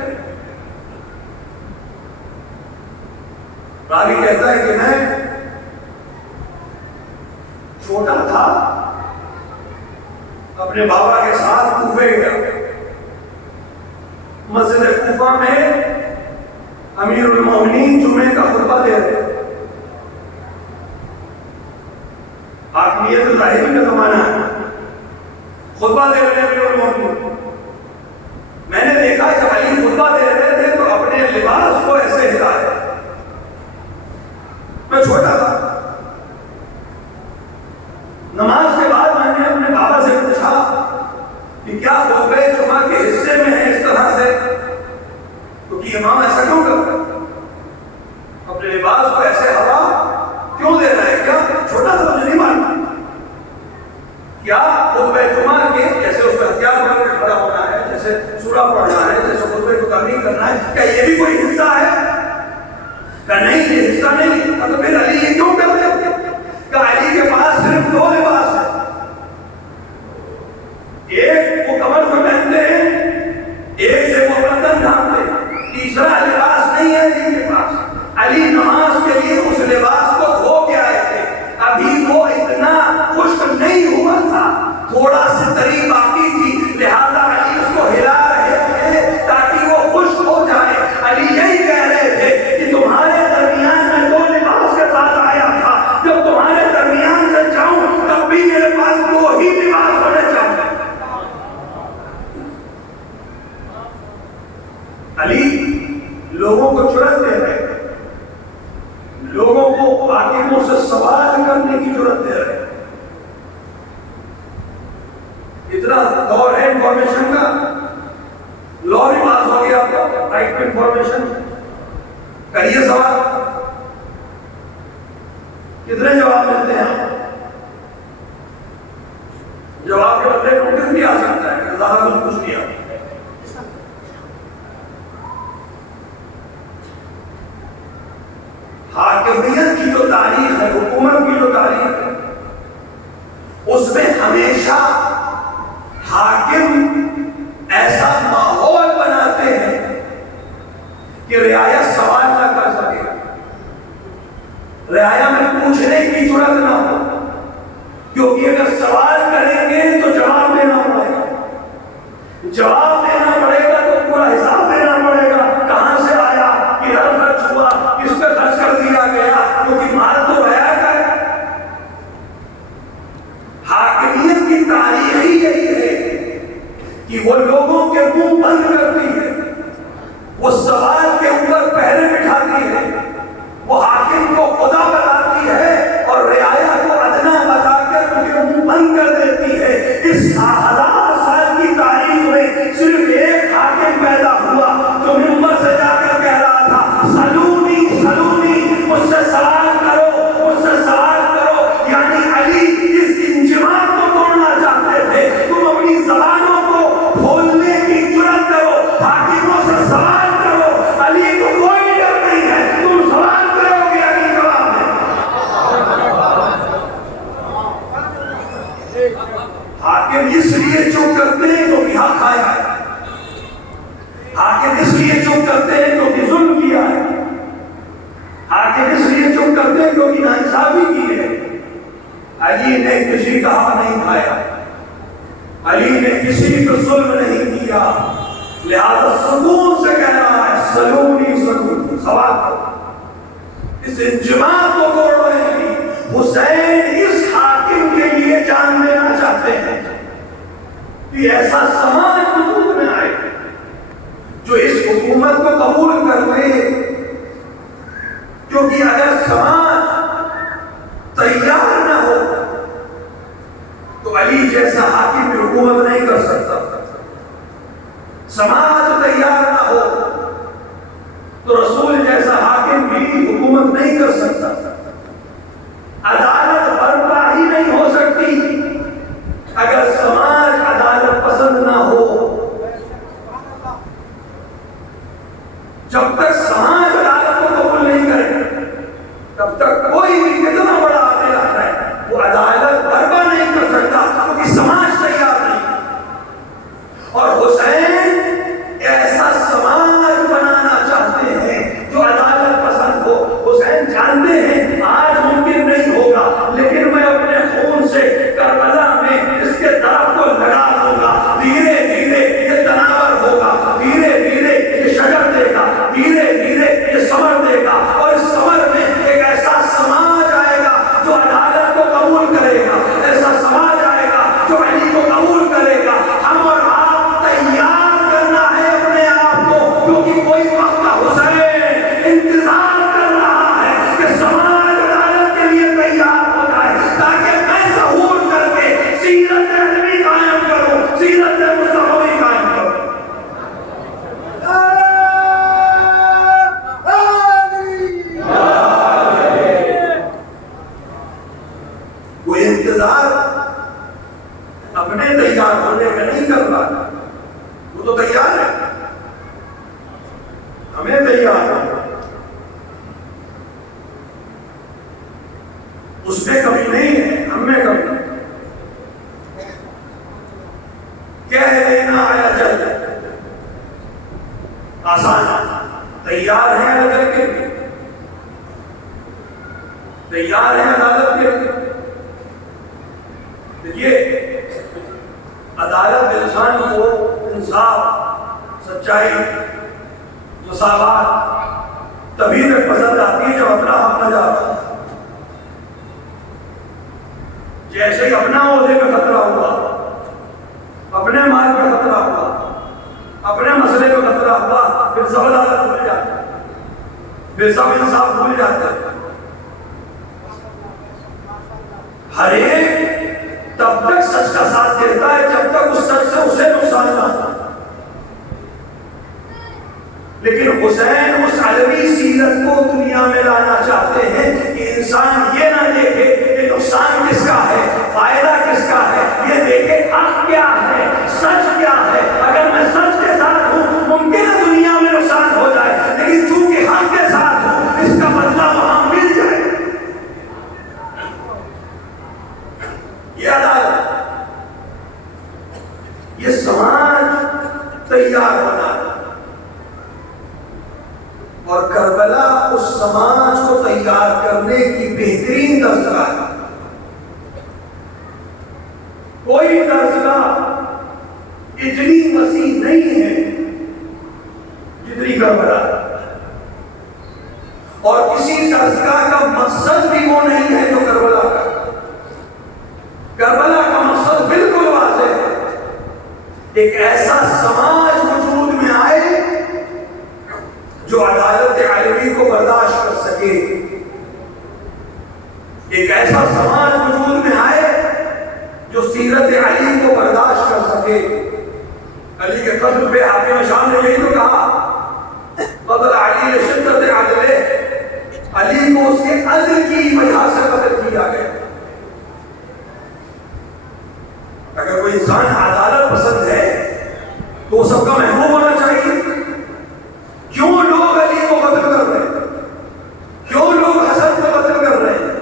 راوی کہتا ہے کہ میں چھوٹا تھا، اپنے بابا کے ساتھ کوفے گیا۔ مسجد کوفہ میں امیر المومنین جمعے کا خطبہ دے رہے، حاکمیت ظاہری کا زمانہ ہے، خطبہ دے رہے امیر المومنین۔ میں نے دیکھا کہ علی خطبہ دے رہے تھے تو اپنے لباس کو ایسے ہلایا۔ میں چھوٹا تھا، نماز کے بعد میں نے اپنے بابا سے پوچھا کہ کیا خطبہ جمعہ کے حصے میں ہے اس طرح سے، کیونکہ امام ایسا کیوں کرتا ہے، اپنے لباس کو ایسے ہوا کیوں دے رہا ہے؟ کیا چھوٹا تھا، مجھے نہیں معلوم کیا خطبہ جمعہ کے جیسے اس میں ہتھیار پکڑ کے کھڑا ہونا ہے، جیسے سورہ پڑھنا ہے، جیسے خطبے کو تعمیر کرنا ہے، کیا یہ بھی کوئی حصہ ہے؟ کہ نہیں، یہ حصہ نہیں۔ تو پھر علی یہ کیوں کر رہے تھے؟ کہ علی کے پاس صرف دو لباس ہے، ایک وہ کمر میں پہنتے ہیں، ایک سے وہ بدن ڈھانپتے ہیں، تیسرا لباس نہیں ہے علی کے پاس۔ علی نماز کے لیے اس لباس کو دھو کے آئے تھے، ابھی وہ اتنا خشک نہیں ہوا تھا، تھوڑا سی تری باقی تھی، لہذا علی اس کو ہلا رہے تھے تاکہ وہ خشک ہو جائے۔ علی یہی کہہ رہے تھے کہ تمہارے درمیان میں دو لباس کے ساتھ آیا تھا، جب تمہارے درمیان سے جاؤں تب بھی میرے پاس دو ہی لباس ہونے چاہیے۔ علی لوگوں کو جرأت دے رہے، لوگوں کو حاکموں سے سوال کرنے کی جرأت دے رہے، اتنا دور ہے انفارمیشن کا، لا بھی پاس ہو گیا آپ کو، رائٹ ٹو انفارمیشن. کریے سوال، کتنے جواب ملتے ہیں؟ جواب کے بدلے نوٹس بھی آ سکتا ہے کہ زیادہ کچھ نہیں آتا. حاکمیت کی جو تاریخ ہے، حکومت کی جو تاریخ ہے، اس میں ہمیشہ حاکم ایسا ماحول بناتے ہیں کہ رعایا سوال نہ کر سکے، رعایا میں پوچھنے کی جرات نہ ہو، کیونکہ اگر سوال کریں گے تو جواب دینا پڑے گا، جواب دینا پڑے گا تو پورا حساب دینا پڑے گا، کہاں سے آیا، کدھر خرچ ہوا، کس پہ خرچ کر دیا گیا، کیونکہ مال تو رعایا کا ہے. حاکمیت کی تاریخ ہی یہی ہے کہ وہ لوگوں کے منہ بند کرتی ہے، وہ سوال کے اوپر پہرے بٹھاتی ہے، وہ حاکم کو خدا بتاتی ہے اور رعایا کو ادنا بتا کر ان کے منہ بند کر دیتی ہے. اس 1000 سال کی تاریخ میں صرف ایک حاکم پیدا ہوا جو منبر سے جا کر کہہ رہا تھا سلونی سلونی، مجھ سے سوال کرو، مجھ سے سوال کرو. یعنی علی اس انجماع کو توڑنا چاہتے تھے. تم اپنی زبانوں کو کھولنے کی جرات کرو، حاکموں سے سوال کرو، علی کو کوئی ڈر نہیں ہے، تم سوال کرو گے علی جواب دے. حاکم اس لیے چپ کرتے ہیں کیونکہ حق آیا ہے، حاکم اس لیے چپ کرتے ہیں کیونکہ ظلم کیا ہے، حاکم اس لیے چپ کرتے ہیں کیونکہ ناانصافی کی ہے. علی نے کسی کا حق نہیں کھایا، علی نے کسی کو ظلم نہیں کیا، لہذا سکون سے کہہ رہا ہے سلونی سلونی، سوال کرو. اس انجماع کو توڑ رہے ہیں. حسین اس حاکم کے لیے جان دینا چاہتے ہیں کہ ایسا سماج وجود میں آئے جو اس حکومت کو قبول کر لے، کیونکہ اگر سماج تیار نہ ہو تو علی جیسا حاکم بھی حکومت نہیں کر سکتا. سماج تیار نہ ہو تو رسول جیسا حاکم بھی حکومت نہیں کر سکتا. عدالت برپا ہی نہیں ہو سکتی اگر سماج عدالت پسند نہ ہو. جب تک سماج عدالت کو قبول نہیں کرے تب تک کوئی بھی کتنا بڑا عادل آتا ہے وہ عدالت برپا نہیں کر سکتا، کیونکہ سماج تیار نہیں. اور حسین ایسا سماج بنانا چاہتے ہیں جو عدالت پسند ہو. حسین جانتے ہیں آج ممکن نہیں ہوگا، لیکن میں اپنے خون سے کربلا میں اس کے درخت کو لگا دوں گا، دھیرے دھیرے یہ تناور ہوگا، دھیرے دھیرے یہ شجر دے گا، دھیرے دھیرے یہ ثمر دے گا، اور اس ثمر میں ایک ایسا سماج آئے گا جو عدالت کو قبول کرے گا، ایسا سماج آئے گا جو علی کو قبول کرے گا. ہم اور آپ تیار کرنا ہے اپنے آپ کو، کیونکہ کوئی وقت حسین انتظار کر رہا ہے کہ سماج عدالت کے لیے تیار ہو جائے تاکہ میں ظہور کر کے سیرت علمی قائم کروں، سیرت مصطفی قائم کروں. کوئی انتظار اپنے تیار ہونے کا نہیں کر رہا، وہ تو تیار ہے، ہمیں تیار ہے. اس میں کمی نہیں ہے، ہم میں کمی نہیں. کہہ لینا آیا جل آسان ہے، تیار ہیں عدالت کے لیے، تیار ہیں عدالت کے لیے. دیکھیے عدالت انسان کو انصاف، سچائی، مساوات تبھی تک پسند آتی ہے جب اپنا حق نہ جاتا. جیسے ہی اپنا عہدے پہ خطرہ ہوا، اپنے مال پہ خطرہ ہوا، اپنے مسئلے پہ خطرہ ہوا، پھر سب عدالت بھول جاتا ہے، پھر سب انصاف بھول جاتا ہے. ہر ایک تب تک سچ کا ساتھ دیتا ہے جب تک اس سچ سے اسے نقصان نہ ہو. لیکن حسین اس علوی سیرت کو دنیا میں لانا چاہتے ہیں کہ انسان یہ نہ دیکھے کہ نقصان کس کا ہے، فائدہ کس کا ہے، یہ دیکھے حق کیا ہے، سچ کیا ہے. اگر میں سچ کے ساتھ ہوں ممکن ہے دنیا میں نقصان ہو جائے، لیکن چونکہ حق کے ساتھ ہوں اس کا بدلہ وہاں مل جائے. یہ عدالت، یہ سماج تیار ہونا، اور کربلا اس سماج کو تیار کرنے کی بہترین درسگاہ ہے. کوئی درسگاہ اتنی وسیع نہیں ہے جتنی کربلا، اور کسی درسگاہ کا مقصد بھی وہ نہیں ہے جو کربلا کا. کربلا کا مقصد بالکل واضح ہے، ایک ایسا سماج وجود میں آئے جو عدالت علوی کو برداشت کر سکے، ایک ایسا سماج وجود میں آئے جو سیرت علی کو برداشت کر سکے. علی کے قتل پہ حاکم شام نے یہی تو کہا، قتل علی لشدت عدلہ، علی کو اس کے عدل کی وجہ سے قتل کیا گیا. اگر کوئی انسان عدالت پسند ہے تو وہ سب کا محبوب ہونا چاہیے. کیوں لوگ علی کو قتل کر رہے ہیں؟ کیوں لوگ حسن کو قتل کر رہے ہیں؟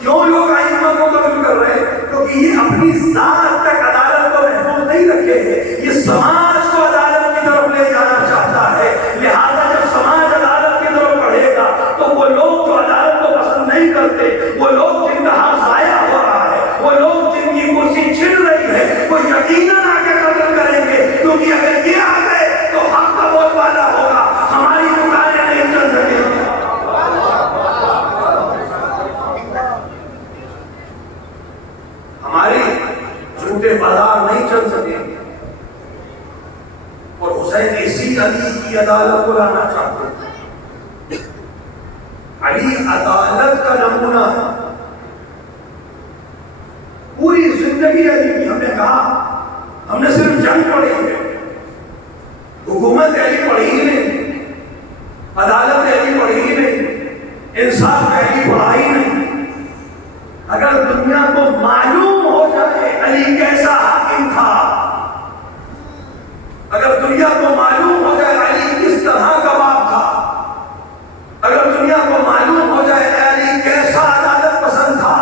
کیوں لوگ ائمہ کو قتل کر رہے ہیں؟ کیونکہ یہ اپنی ذات تک عدالت کو محفوظ نہیں رکھے ہیں، یہ سماج کو عدالت کی طرف لے جانا چاہتا ہے. لہذا جب سماج عدالت کی طرف بڑھے گا تو وہ لوگ جو عدالت کو پسند نہیں کرتے، وہ لوگ جن کا حق ضائع ہو رہا ہے، وہ لوگ جن کی کرسی چھن رہی ہے، وہ یقیناً آ کے قتل کریں گے. کیونکہ اگر یہ آ گئے تو حق کا بول بالا ہوگا، ہماری دکانیں نہیں چل سکیں. ہمارے جھوٹے بازار نہیں چل سکے. اور حسین اسی علی کی عدالت کو لانا چاہتے ہیں. علی عدالت کا نمونہ ہے. پوری زندگی علی کی، ہم نے کہا ہم نے صرف جنگ پڑھی ہے، حکومت علی پڑھی ہی نہیں، عدالت علی پڑھی ہی نہیں، انصاف علی پڑھا ہی نہیں. اگر دنیا کو معلوم ہو جائے علی کیسا حاکم تھا، اگر دنیا کو معلوم ہو جائے علی کس طرح کا باپ تھا، اگر دنیا کو معلوم ہو جائے علی کیسا عدالت پسند تھا،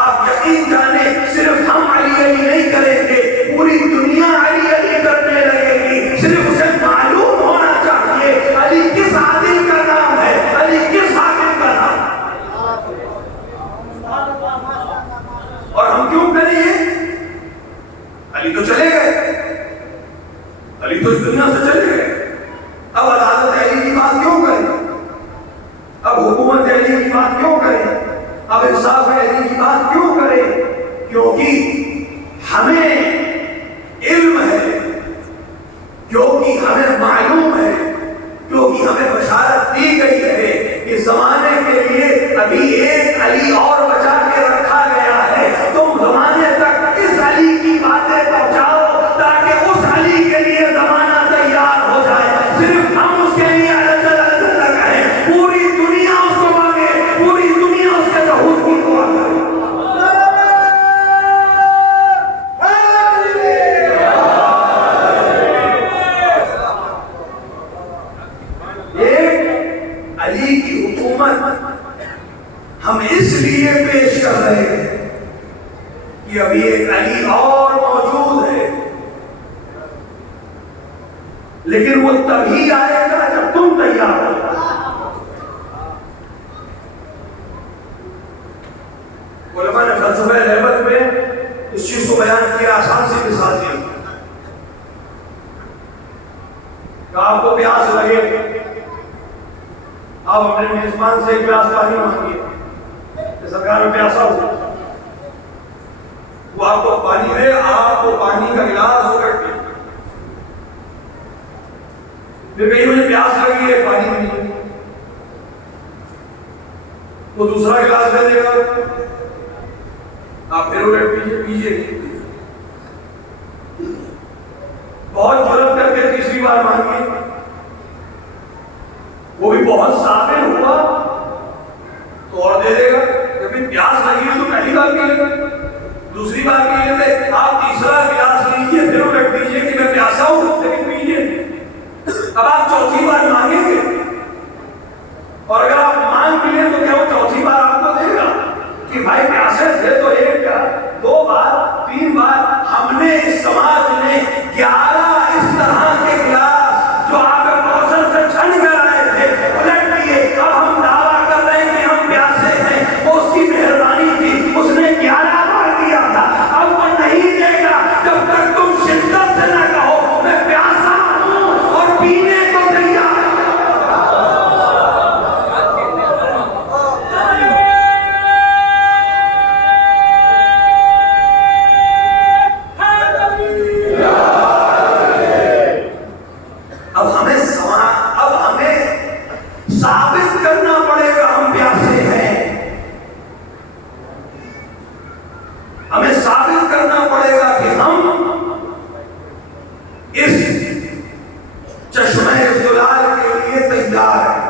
آپ یقین جانیں صرف ہم علی علی نہیں کریں گے، پوری دنیا علی علی کرنے لگے گی. صرف اسے معلوم ہونا چاہیے علی کس عادل کا نام ہے، علی کس حاکم کا نام ہے. اور ہم کیوں کریں یہ؟ علی تو چلے گئے، علی تو اس دنیا سے چلے گئے. اب عدالت علی کی بات کیوں کریں؟ اب حکومت علی کی بات کیوں کریں؟ اب انصاف علی کی بات کیوں کریں؟ کیونکہ ہمیں علم ہے، کیونکہ ہمیں معلوم ہے، کیونکہ ہمیں بشارت دی گئی ہے کہ زمانے کے لیے ابھی ایک علی اور بچا کے رکھا گیا ہے. تم زمانے تک اس علی کی باتیں پہنچاؤ تاکہ اس علی کے لیے زمانہ تیار ہو جائے. صرف ہم اس کے لیے الگ الگ کہیں، پوری دنیا اس کو مانگے، پوری دنیا اس کے ظہور کی دعا کرے. علی کی حکومت ہم اس لیے پیش کر رہے ہیں کہ ابھی ایک علی اور موجود ہے، لیکن وہ تبھی آئے گا جب تم تیار ہو. علماء نے فلسفہ غیبت میں اس چیز کو بیان کیا، آسان سی مثال دی کہ آپ کو پیاس لگے، آپ اپنے میزبان سے ایک گلاس پانی مانگیے کہ سرکار میں پیاسا ہو. وہ آپ کو پانی دے، آپ کو پانی کا گلاس ہو کر کے پھر کہیں مجھے پیاس لگی ہے، پانی نہیں، وہ دوسرا گلاس دے دے گا، آپ پھر الٹ پیجیے بہت جرأت کر کے تیسری بار مانگی، وہ بھی بہت صابر ہوا تو اور دے دے گا، جب پیاس لگی تو پہلی بار پی لے، دوسری بار پی لیتے، آپ تیسرا گلاس لیجیے پھر الٹ دیجیے کہ میں پیاسا ہوں لیکن پیجیے۔ اب آپ چوتھی بار مانگیں گے، اور اگر آپ مانگ بھی لیں تو کیا وہ چوتھی بار آپ کو دے گا کہ بھائی پیاسے تھے تو ایک بار، دو بار، تین بار؟ ہم نے اس سماج نے 11 اس طرح کے گلاس جو آپ کوثر سے چھن کر آئے تھے الٹ دیے۔ اب ہم دعویٰ کر رہے ہیں کہ ہم پیاسے ہیں، وہ اس کی مہربانی تھی، اس نے 11 بار دیا تھا، اب وہ نہیں دے گا جب تک تم شدت سے نہ کہو میں پیاسا ہوں اور پینے کو تیار۔ اب ہمیں ثابت کرنا پڑے گا ہم پیاسے ہیں، ہمیں ثابت کرنا پڑے گا کہ ہم اس چشمہ زلال کے لیے تیار ہیں،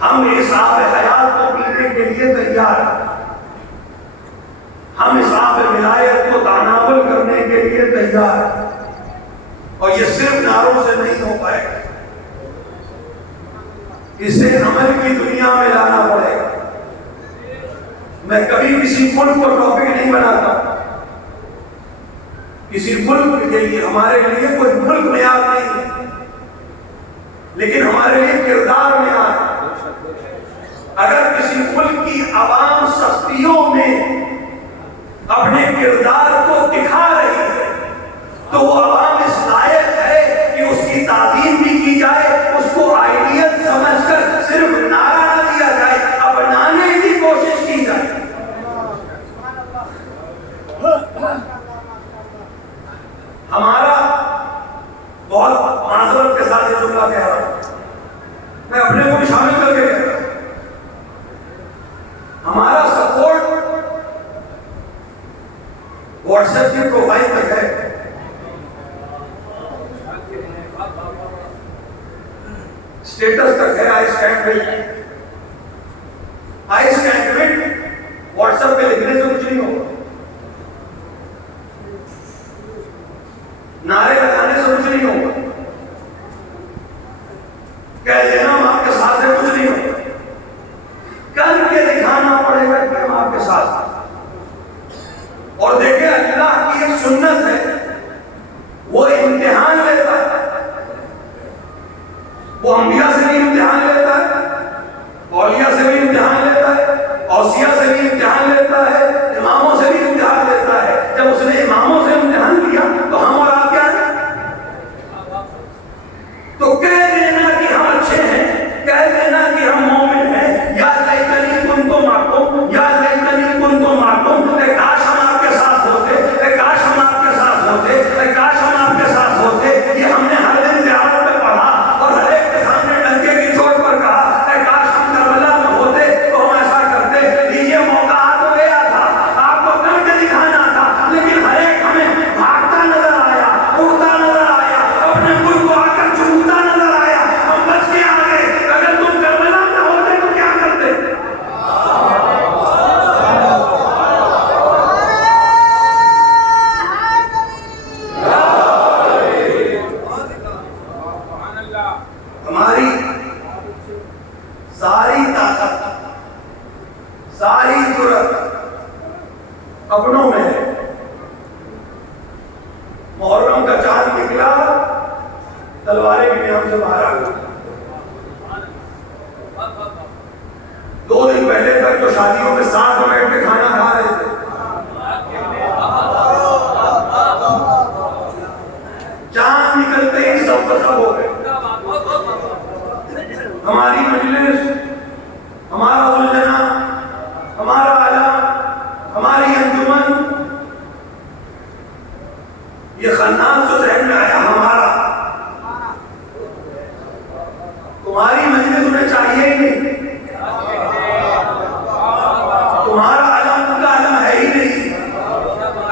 ہم اس آب حیات کو پینے کے لیے تیار ہیں، ہم اس آب ولایت کو تناول کرنے کے لیے تیار ہیں۔ اور یہ صرف نعروں سے نہیں ہو پائے گا، اسے عمل کی دنیا میں لانا پڑے گا۔ میں کبھی کسی ملک کو ٹاپک نہیں بناتا، کسی ملک کے لیے، ہمارے لیے کوئی ملک معیار نہیں ہے، لیکن ہمارے لیے کردار معیار ہے۔ اگر کسی ملک کی عوام سختیوں میں اپنے کردار کو دکھا رہی ہے تو وہ عوام اس لائق ہے کہ اس کی تعظیم بھی کی جائے، اس کو آئیڈیل سمجھ کر صرف نعرہ نہ دیا جائے، اپنانے کی کوشش کی جائے۔ ہمارا بہت معذرت کے ساتھ یہ جملہ کہہ رہا ہوں، میں اپنے کو بھی شامل کر کے کہہ رہا ہوں، ہمارا سپورٹ واٹس ایپ کی پروفائل تک ہے، اسٹیٹس تک ہے، I stand with, I stand with what's app پہ لکھنے سے کچھ نہیں ہوگا، نعرے لگانے سے کچھ نہیں ہوگا، کہہ دینا ہم آپ کے ساتھ ہے کچھ نہیں ہوگا، کر کے دکھانا پڑے گا کہ ہم آپ کے ساتھ ہیں۔ اور دیکھیں اللہ کی ایک سنت ہے، وہ امتحان لیتا ہے، وہ انبیاء سے بھی امتحان لیتا ہے، اولیاء سے بھی امتحان لیتا ہے، اوصیاء سے بھی امتحان لیتا ہے، اماموں سے بھی امتحان لیتا ہے۔ جب اس نے اماموں سے امتحان لیا تو ہم اور آپ کیا ہیں؟ تو کہہ دینا کہ ہم اچھے ہیں، کہہ دینا کہ ہم مومن ہیں، یا لیتنی کنت معکم، یا لیتنی کنت معکم، اے کاش ہم آپ کے ساتھ ہوتے، اے کاش ہم آپ کے ساتھ ہوتے، اے کاش ہم آپ کے ساتھ ہوتے۔ یہ ہم نے ہر دن زیارت میں پڑھا اور ہر ایک کے سامنے ڈنکے کی چوٹ پر کہا، اے کاش ہم کربلا میں ہوتے تو ہم ایسا کرتے۔ یہ موقع آ تو گیا تھا، آپ کو کر کے دکھانا تھا، لیکن ہر ایک ہمیں بھاگتا نظر آیا، اڑتا نظر آیا، اپنے ملک کو آ کر چومتا نظر آیا، ہم بچ کے آ گئے۔ اگر تم کربلا میں ہوتے تو کیا کرتے؟ ہماری ساری طاقت، ساری جرأت اپنوں میں ہے۔ محرم کا چاند نکلا، تلواریں بھی ہم سے باہر آ گئی۔ 2 دن پہلے تک تو شادیوں میں 7 بیٹھ کے کھانا کھا رہے تھے، چاند نکلتے ہی سب کا سب ہو گئے۔ ہماری مجلس، ہمارا الجنا، ہمارا علم، ہماری انجمن، یہ خناس جو ذہن میں آیا ہمارا، تمہاری مجلس انہیں چاہیے ہی نہیں، تمہارا علم ان کا علم ہے ہی نہیں۔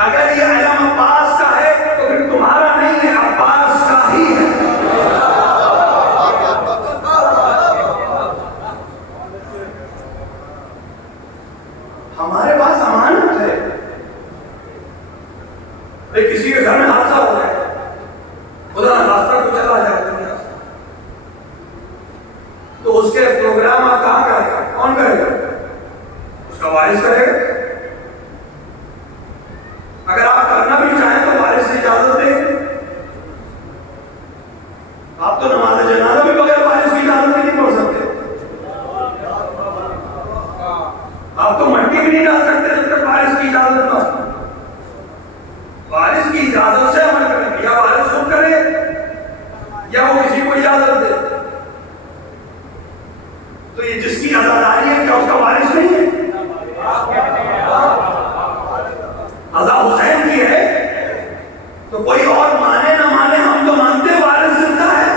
اگر یہ علم کے پروگرام کہاں کرے گا؟ کون کرے گا؟ اس کا وارث کرے گا۔ اگر آپ کرنا بھی چاہیں تو وارث کی اجازت دیں۔ آپ تو نماز جنازہ بھی بغیر وارث کی اجازت کے نہیں پڑھ سکتے، آپ تو مٹی بھی نہیں ڈال سکتے جب تک وارث کی اجازت نہ ہو۔ وارث کی اجازت سے عمل کریں، یا وارث خود کرے یا وہ کسی کو اجازت دے۔ تو یہ جس کی عزاداری ہے کیا اس کا وارث نہیں ہے؟ عزا حسین کی ہے تو کوئی اور مانے نہ مانے ہم تو مانتے وارث زندہ ہے۔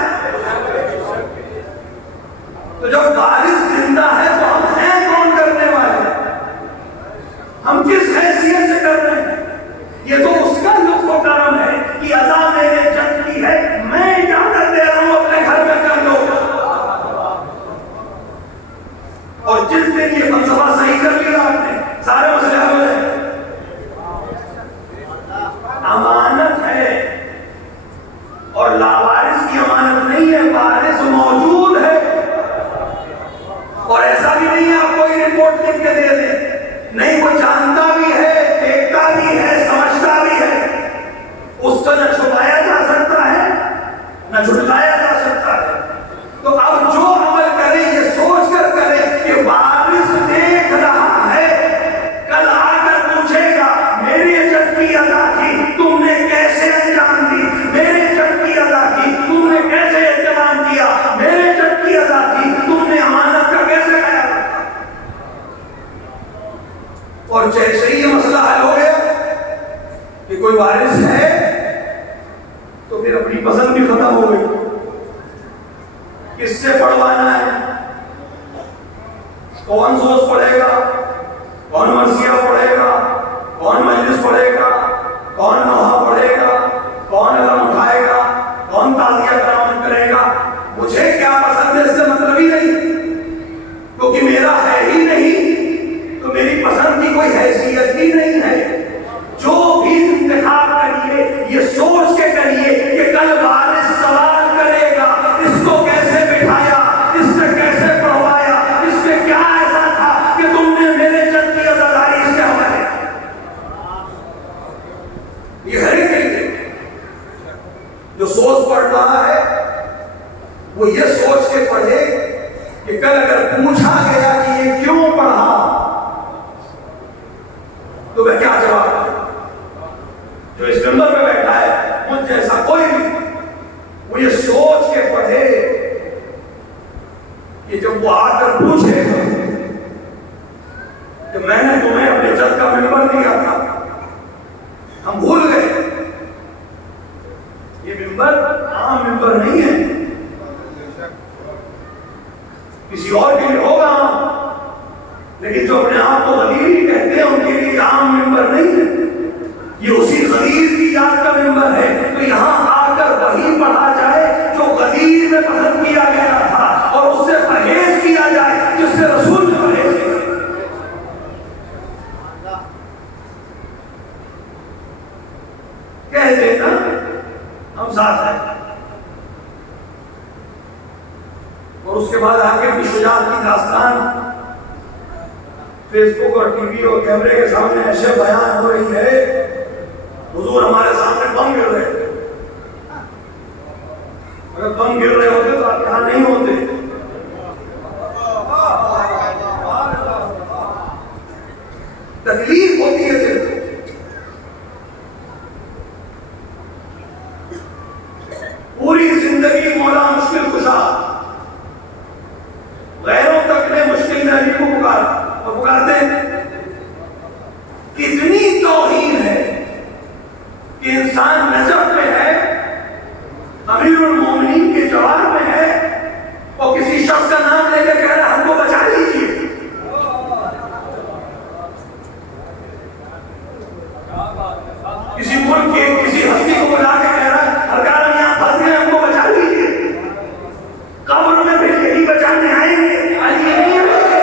تو جب وارث زندہ ہے تو ہم ہیں کون کرنے والے؟ ہم کس حیثیت سے کر رہے ہیں؟ یہ تو اس کا لطف و کرم ہے کہ عزا میرے جد کی ہے، میں اجازت دے رہا ہوں اپنے گھر میں کر لو۔ اور جس دن یہ فلسفہ صحیح کر لیا آپ نے، سارے مسئلے حل ہو جائیں۔ امانت ہے اور لاوارث کی امانت نہیں ہے، وارث موجود ہے۔ اور ایسا بھی نہیں ہے آپ کوئی رپورٹ لکھ کے دے دیں، نہیں، وہ جانتا بھی ہے، دیکھتا بھی ہے، سمجھتا بھی ہے۔ اس کو نہ چھپایا جا سکتا ہے نہ جھٹلایا جا سکتا ہے۔ تو اب جو عمل کرے یہ سوچ کر کرے کہ وارث دیکھ رہا ہے، کل آ کر پوچھے گا میری عزت کی ادا کی تم نے کیسے انجام دی، میرے عزت کی ادا کی تم نے کیسے اہتمام کیا، میرے عزت کی ادا کی تم نے امانت کا کیسے خیال رکھا۔ اور جیسے ہی یہ مسئلہ حل ہو گیا کہ کوئی وارث ہے تو پھر اپنی پسند بھی ختم ہو گئی، کس سے پڑھوانا ہے، کون سوچ پڑھے گا، کون مرثیہ پڑھے گا، کون مجلس پڑھے گا، کون نوحہ پڑھے گا، کون علم اٹھائے گا، کون تعزیہ برآمد کرے گا۔ مجھے کیا پسند ہے اس سے مطلب ہی نہیں، کیونکہ میرا ہے ہی نہیں تو میری پسند کی کوئی حیثیت ہی نہیں ہے۔ جو بھی انتخاب کریے یہ سوچ کے کریے کہ کل وارث سوال کرے گا، اس کو کیسے بٹھایا، اس سے کیسے پڑھوایا، اس میں کیا ایسا تھا کہ تم نے میرے جد کی عزاداری اس کے حوالے۔ یہ ہر ایک جو سوچ پڑھ رہا ہے وہ یہ سوچ کے پڑھے کہ کل اگر پوچھا گیا کہ یہ کیوں پڑھا تو میں کیا جواب دوں۔ جو اس نمبر پہ بیٹھا ہے مجھ جیسا کوئی بھی، وہ یہ سوچ کے پڑھے کہ جب وہ آ کر پوچھے کہ میں نے تمہیں اپنے جد کا ممبر دیا تھا، ہم بھول گئے۔ یہ ممبر عام ممبر نہیں ہے، کسی اور کے لیے ہوگا عام، لیکن جو اپنے آپ کو غدیر کہتے ہیں ان کے لیے عام ممبر نہیں ہے، یہ اسی غدیر کی یاد کا ممبر ہے۔ تو یہاں آ کر وہی پڑھا جائے جو غدیر میں پسند کیا گیا تھا، اور اس سے پرہیز کیا جائے جس سے رسول نے پرہیز کیا۔ کہہ دینا ہم ساتھ ہیں، اور اس کے بعد آگے اپنی شجاعت کی داستان فیس بک اور ٹی وی اور کیمرے کے سامنے ایسے بیان ہو رہی ہے، حضور ہمارے سامنے بم گر رہے تھے، اگر بم گر رہے ہوتے تو آپ یہاں نہیں ہوتے۔ تکلیف ہوتی ہے دل کو، پوری زندگی مولا مشکل کشا، غیروں تک نے مشکل نبی کو پکارا اور پکارتے ہیں۔ کتنی توہین ہے کہ انسان نجف میں ہے، امیر المومنین کے جوار میں ہے، اور کسی شخص کا نام لے کے کہہ رہا ہم کو بچا لیجیے۔ کسی ملک کے کسی ہستی کو بلا کے کہہ رہا ہے ہرکار ہم یہاں پھنس گئے، ہم کو بچا لیجیے۔ قبر میں پھر یہی بچانے آئیں گے، آئیے نہیں آئیں گے۔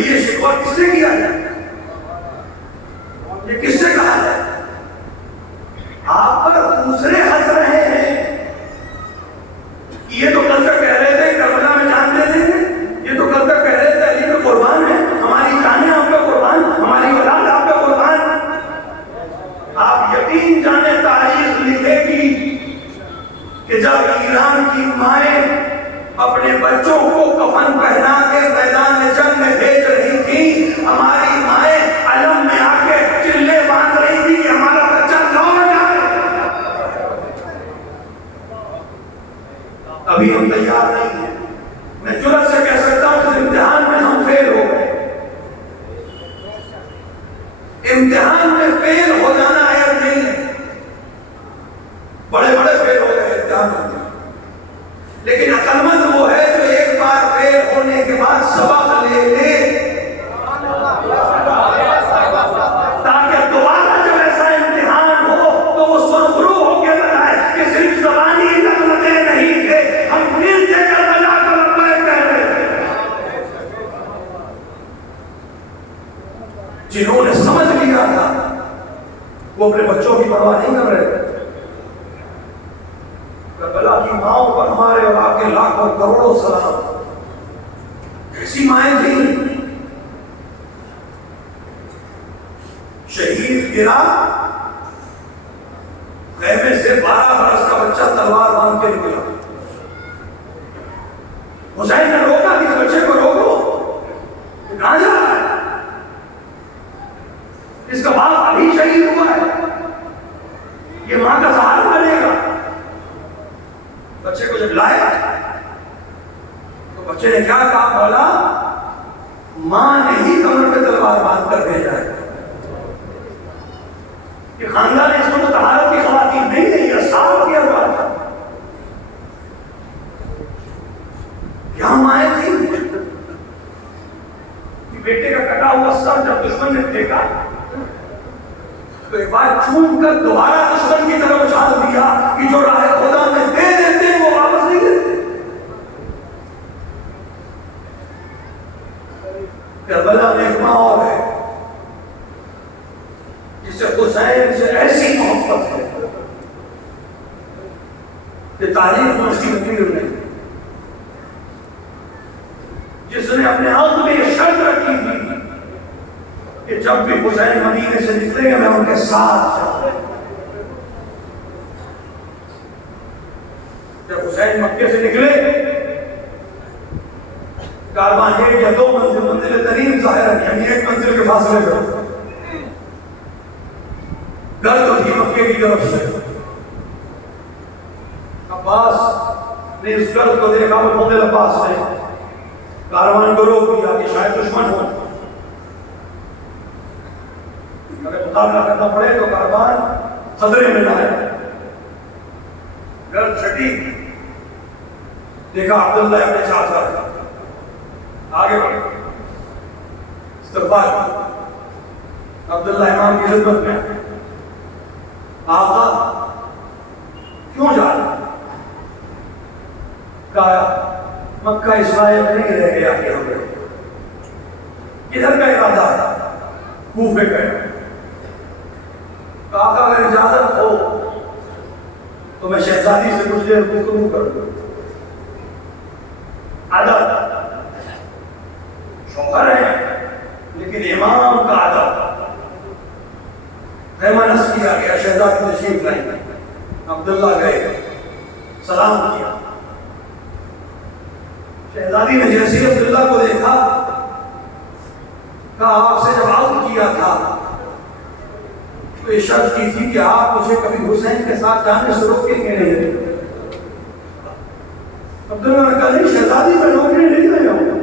یہ شکوہ کس سے کیا جائے، یہ کس سے کہا جائے؟ امتحان میں فیل ہو جانا عیب نہیں ہے، بڑے بڑے فیل ہو گئے امتحان میں، لیکن عقل مند وہ ہے جو ایک بار فیل ہونے کے بعد سبق لے لے، تاکہ دوبارہ جب ایسا امتحان ہو تو وہ سرخرو ہو کے بتائے کہ صرف زبانی لغزشیں نہیں تھے، ہم دل سے کربلا کو لبیک کہہ رہے تھے۔ جنہوں نے سمجھ لیا تھا وہ اپنے بچوں کی پرواہ نہیں کر رہے تھے۔ کربلا کی ماؤں پر ہمارے اور آپ کے لاکھوں کروڑوں سلام۔ کیسی مائیں تھیں؟ شہید گرا، خیمے سے 12 برس کا بچہ تلوار باندھ کے نکلا، حسین نے روکا کہ بچے کو روکو، کہاں جا رہا ہے؟ اس کا باپ ابھی شہید ہوا ہے، یہ ماں کا سہارا بنے گا۔ بچے کو جب لایا تو بچے نے کیا کہا؟ بولا ماں نے ہی کمر پہ تلوار باندھ کر بھیجا ہے۔ کہ خاندان اس کو طہارت کی خواتین نہیں ہے، یہ صاف کیا ہوا تھا۔ کیا مائیں تھی کہ بیٹے کا کٹا ہوا سر جب دشمن نے پھینکا تو ایک بار چون کر دوبارہ دشمن کی طرف اچھال دیا کہ جو راہ خدا میں دے دیتے ہیں وہ واپس نہیں دیتے۔ کربلا میں ایک ماں اور ہے جسے حسین سے ایسی محبت ہے کہ تاریخ میں اس کی نظیر نہیں، جس نے اپنے عزم میں یہ شرط رکھی تھی کہ جب بھی حسین مدینے سے نکلیں گے میں ان کے ساتھ جاؤں۔ جب حسین مکے سے نکلے کاروان ایک یا 2 منزل ترین ظاہر ہے، یعنی 1 منزل کے فاصلے پر گرد تھی مکے کی طرف سے۔ عباس نے اس گرد کو دیکھا، محمد عباس نے کاروان کو روک دیا کہ شاید دشمن ہو، اگر مقابلہ کرنا پڑے تو کاروان خطرے میں نہ ہے۔ گرد چھٹی، دیکھا عبداللہ ابن جعفر آگے بڑھے، استقبال عبداللہ امام کی خدمت میں، آقا کیوں جا رہا؟ کہا مکہ اسرائیل نہیں رہ گیا کہ ہم رہے، کدھر کا ارادہ ہے؟ کوفے کا۔ کہا اگر اجازت ہو تو میں شہزادی سے کچھ دیر گفتگو کر دوں۔ ادب، شوہر ہے لیکن امام کا ادب۔ مہمانس کیا گیا، شہزادی تشریف لائی، عبداللہ گئے، سلام کیا۔ شہزادی نے جیسے عبداللہ کو دیکھا کہا آپ سے جب عقد کیا تھا تو یہ شرط کی تھی کہ آپ مجھے کبھی حسین کے ساتھ جانے سے روکیں گے نہیں۔ عبداللہ نے کہا نہیں شہزادی میں روکنے نہیں آیا ہوں،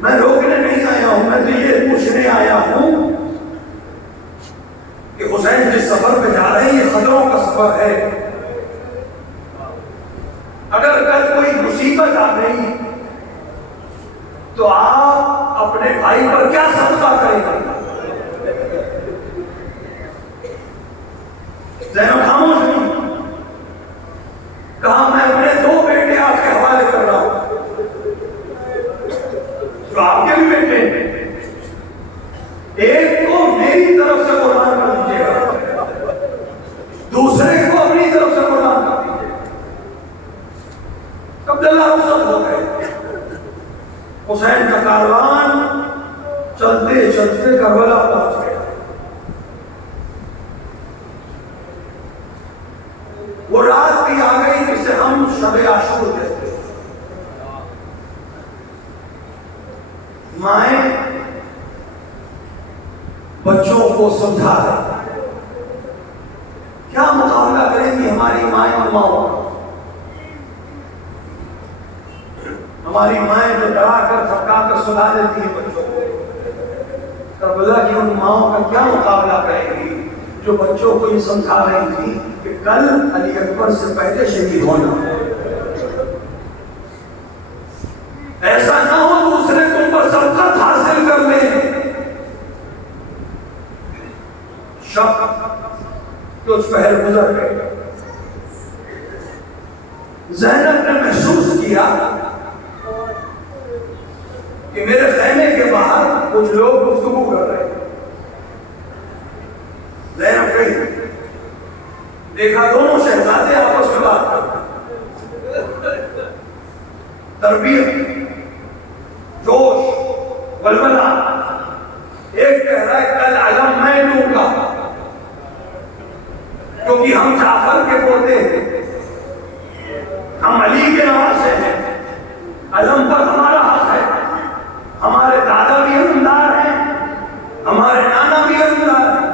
میں روکنے نہیں آیا ہوں، میں تو یہ پوچھنے آیا ہوں کہ حسین جس سفر پہ جا رہے ہیں یہ خطروں کا سفر ہے، اگر کل کوئی مصیبت آ گئی تو آپ اپنے بھائی پر کیا صدقہ کریں گے؟ زینب خاموش نہیں، کہا میں اپنے 2 بیٹے آپ کے حوالے کر رہا ہوں، جو آپ کے بھی بیٹے ہیں، ایک کو میری طرف سے قربان کر دیجیے گا، دوسرے کو اپنی طرف سے قربان کر دیجیے گا۔ عبداللہ رخصت ہو گئے۔ حسین کا کاروان چلتے چلتے کربلا پہنچ گیا۔ وہ رات بھی آ گئی جسے ہم شب عاشور کہتے ہیں۔ مائیں بچوں کو سمجھا رہی، کیا مقابلہ کریں گی ہماری مائیں اور ماؤں؟ ہماری مائیں جو ڈرا کر تھکا کر سلا دیتی ہیں بچوں کو، کربلا کی ان ماؤں کا کیا مقابلہ کرے گی جو بچوں کو یہ سمجھا رہی تھی کہ کل علی اکبر سے پہلے شہید ہونا، ایسا نہ ہو دوسرے تم پر سبقت حاصل کر لیں۔ شب کچھ پہر گزر گئے، زینب نے محسوس کیا کہ میرے خیمے کے باہر کچھ لوگ گفتگو کر رہے ہیں۔ زینب گئی، دیکھا دونوں شہزادے آپس میں بات کر رہے ہیں۔ تربیت، جوش، ولولہ، ایک کہہ رہا ہے کل علم میں لوں گا کیونکہ ہم جعفر کے پوتے ہیں، ہم علی کے نواسے ہیں، علم پر ہمارا حق ہے، ہمارے دادا بھی علمدار ہیں، ہمارے نانا بھی علمدار ہیں۔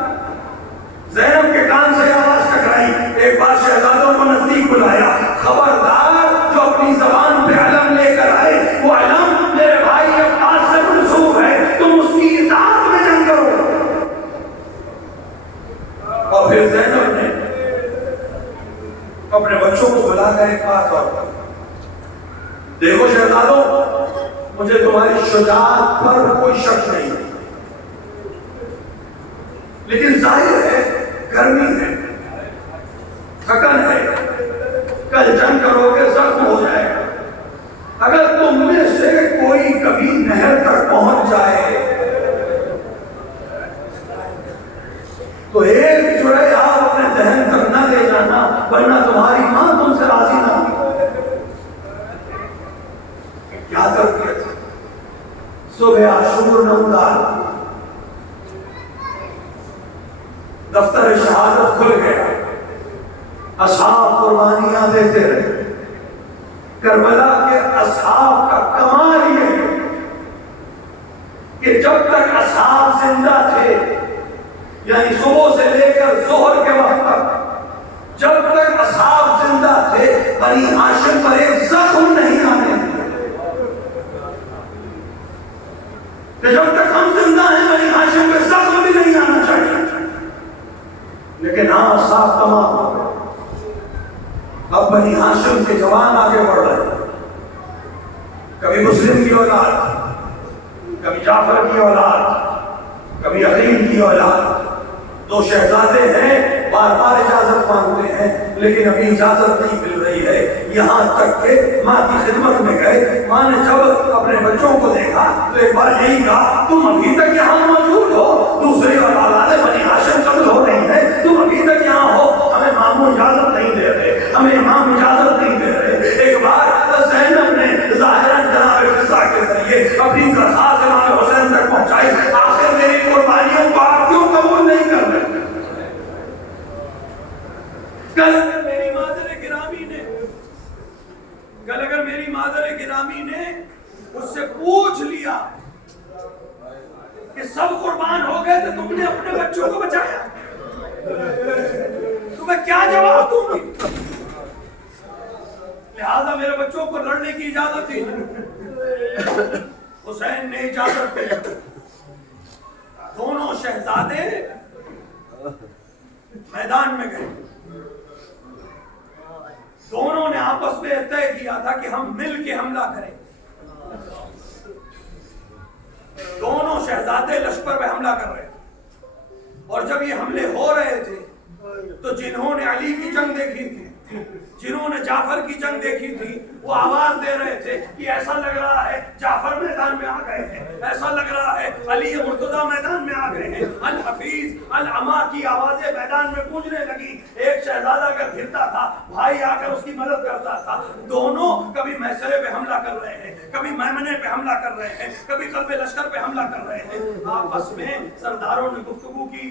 زینب کے کان سے آواز ٹکرائی، ایک بار شہزادوں کو نزدیک بلایا، خبردار جو اپنی زبان پہ علم لے کر آئے وہ علم میرے بھائی عباس سے منسوب ہے، تم اس کی اطاعت میں جنگ کرو۔ اور پھر زینب نے اپنے بچوں کو بلا کر ایک بات اور کہی، دیکھو شہزادوں، مجھے تمہاری شجاعت پر کوئی شک نہیں، لیکن ظاہر ہے گرمی ہے، تھکن ہے، کل جنگ کرو گے زخم ہو جائے گا، اگر تم میں سے کوئی کبھی نہر تک پہنچ جائے تو ایک جڑے آپ اپنے دہن تک نہ لے جانا، ورنہ تمہاری ماں تم سے راضی نہ ہوگی۔ کیا تربیت ہے! صبح عاشور نمودار، دفتر شہادت کھل گیا، اصحاب قربانیاں دیتے رہے۔ کربلا کے اصحاب کا کمال یہ ہے کہ جب تک اصحاب زندہ تھے، یعنی صبح سے لے کر ظہر کے وقت تک، جب تک اصحاب زندہ تھے بنی ہاشم پر ایک زخم نہیں آنے دیا، کہ جب تک ہم زندہ ہیں بنی ہاشم پہ زخم بھی نہیں آنا چاہیے۔ لیکن ہاں صاحب تمام ہو گئے، اب بنی ہاشم کے جوان آگے بڑھ رہے ہیں، کبھی مسلم کی اولاد، کبھی جعفر کی اولاد، کبھی عقیل کی اولاد، دو شہزادے ہیں، بار بار اجازت مانگتے ہیں لیکن ابھی اجازت نہیں مل رہی ہے، یہاں تک کہ ماں کی خدمت میں گئے۔ ماں نے جب اپنے بچوں کو دیکھا تو ایک بار یہی کہا، تم ابھی تک یہاں موجود ہو، دوسری اولاد بنی ہاشم قتل ہو رہی ہے، تم ابھی تک یہاں ہو، ہمیں ماموں اجازت نہیں دے رہے، ہمیں امام اجازت نہیں دے رہے۔ ایک بار زینب نے ظاہراً جناب فضا کے ذریعے اپنی درخواست امام حسین تک پہنچائی، آخر میری قربانیوں کو آپ کیوں قبول نہیں کر رہے؟ کل اگر میری مادر گرامی نے اس سے پوچھ لیا کہ سب قربان ہو گئے تو تم نے اپنے بچوں کو بچایا، تو میں کیا جواب دوں گی؟ لہذا میرے بچوں کو لڑنے کی اجازت دی، حسین نے اجازت دی، دونوں شہزادے میدان میں گئے، دونوں نے آپس میں طے کیا تھا کہ ہم مل کے حملہ کریں، دونوں شہزادے لشکر پہ حملہ کر رہے تھے، اور جب یہ حملے ہو رہے تھے تو جنہوں نے علی کی جنگ دیکھی تھی، جنہوں نے جعفر کی جنگ دیکھی تھی، وہ آواز دے رہے تھے کہ ایسا لگ رہا ہے جعفر میدان میں آ گئے ہیں، ایسا لگ رہا ہے علی مرتضیٰ میدان میں آ گئے ہیں، الحفیظ العما کی آوازیں میدان میں گونجنے لگی، ایک شہزادہ اگر گرتا تھا بھائی آ کر اس کی مدد کرتا تھا، دونوں کبھی میسرے پہ حملہ کر رہے ہیں، کبھی میمنے پہ حملہ کر رہے ہیں، کبھی قلب لشکر پہ حملہ کر رہے ہیں، آپس میں سرداروں نے گفتگو کی،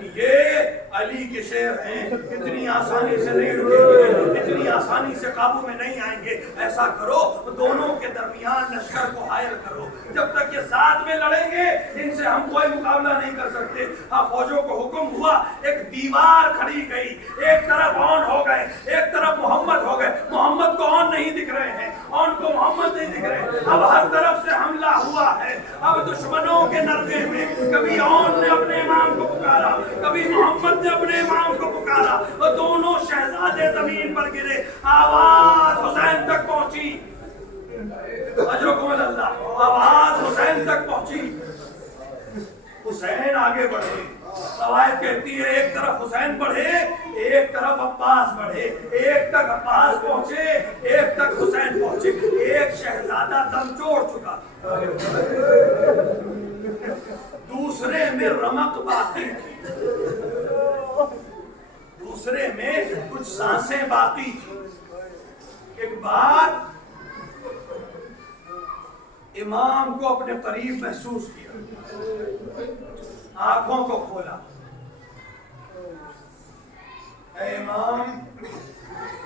یہ علی کے شیر ہیں، اتنی آسانی سے نہیں رکیں گے، اتنی آسانی سے قابو میں نہیں آئیں گے. ایسا کرو دونوں کے درمیان لشکر کو حائل کرو، جب تک یہ ساتھ میں لڑیں گے ان سے ہم کوئی مقابلہ نہیں کر سکتے. ہاں فوجوں کو حکم ہوا، ایک دیوار کھڑی گئی، ایک طرف اون ہو گئے، ایک طرف محمد ہو گئے. محمد کو اون نہیں دکھ رہے ہیں، اون کو محمد نہیں دکھ رہے. اب ہر طرف سے حملہ ہوا ہے. اب دشمنوں کے نرغے میں کبھی اون نے اپنے امام کو پکارا، کبھی محمد نے اپنے امام کو پکارا، اور دونوں شہزادے زمین پر گرے. آواز حسین تک پہنچی، اجرکم اللہ، آواز حسین تک پہنچی. حسین آگے بڑھے. روایت کہتی ہے ایک طرف حسین بڑھے، ایک طرف عباس بڑھے. ایک تک عباس پہنچے، ایک تک حسین پہنچے. ایک شہزادہ دم توڑ چکا، دوسرے میں رمق باقی تھی، دوسرے میں کچھ سانسیں باقی تھی. ایک بار امام کو اپنے قریب محسوس کیا، آنکھوں کو کھولا. اے امام،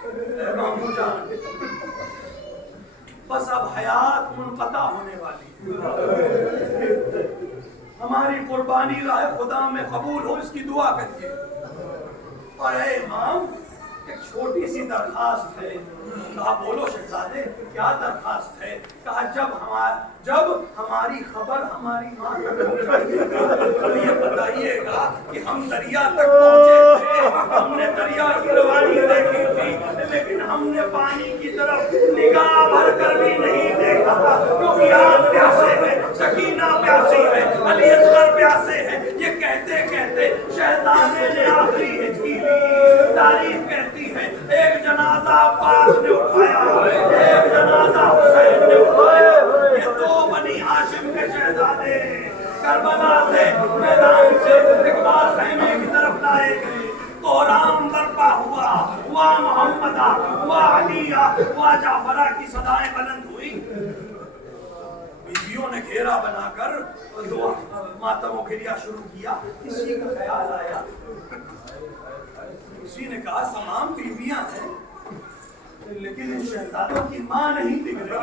اے مامو جان، بس اب حیات منقطع ہونے والی، ہماری قربانی راہ خدا میں قبول ہو، اس کی دعا کریے. اور اے امام، ایک چھوٹی سی درخواست ہے. کہا بولو شہزادے، کیا درخواست ہے؟ کہا جب ہماری خبر ہماری ماں تک پہنچائیے گا تو یہ بتائیے گا کہ ہم دریا تک پہنچے تھے، ہم نے دریا کی روانی دیکھی تھی، لیکن ہم نے پانی کی طرف نگاہ بھر کر بھی نہیں دیکھا، کیونکہ آپ پیاسے ہیں، سکینہ پیاسی ہے، علی اصغر پیاسے ہیں. یہ کہتے کہتے شہزادے نے آخری ہچکی لی. تاریخ کہتی ہے ایک جنازہ عباس نے اٹھایا، ایک جنازہ حسین نے اٹھایا. یہ دو بنی ہاشم کے شہزادے کربلا سے میدان سے اقبال خیمے کی طرف لائے گئے. قرآن برپا ہوا، ہوا محمدہ، ہوا علیہ، ہوا جعفرہ کی صدائیں بلند ہوئی. بیویوں نے گھیرا بنا کر دعا ماتم و گریا شروع کیا. کسی کا خیال آیا، کسی نے کہا تمام بیویاں ہیں لیکن ان شہزادوں کی ماں نہیں دکھ رہی.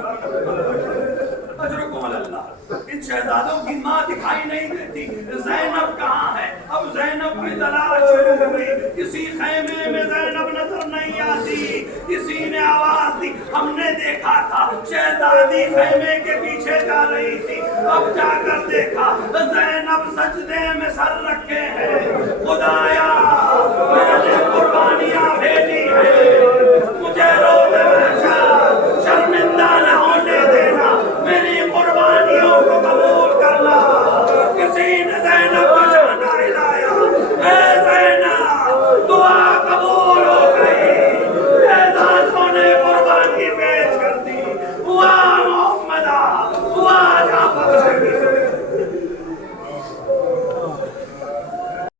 اجرکم اللہ، ان شہزادوں کی ماں دکھائی نہیں دیتی. زینب کہاں ہے؟ اب زینب کی تلاش شروع ہوئی. کسی خیمے میں زینب نظر نہیں آتی. کسی نے آواز دی، ہم نے دیکھا تھا شہزادی خیمے کے پیچھے جا رہی تھی، اب جا کر دیکھا زینب سجدے میں سر رکھے ہیں. خدایا میں نے قربانیاں بھیجی ہیں،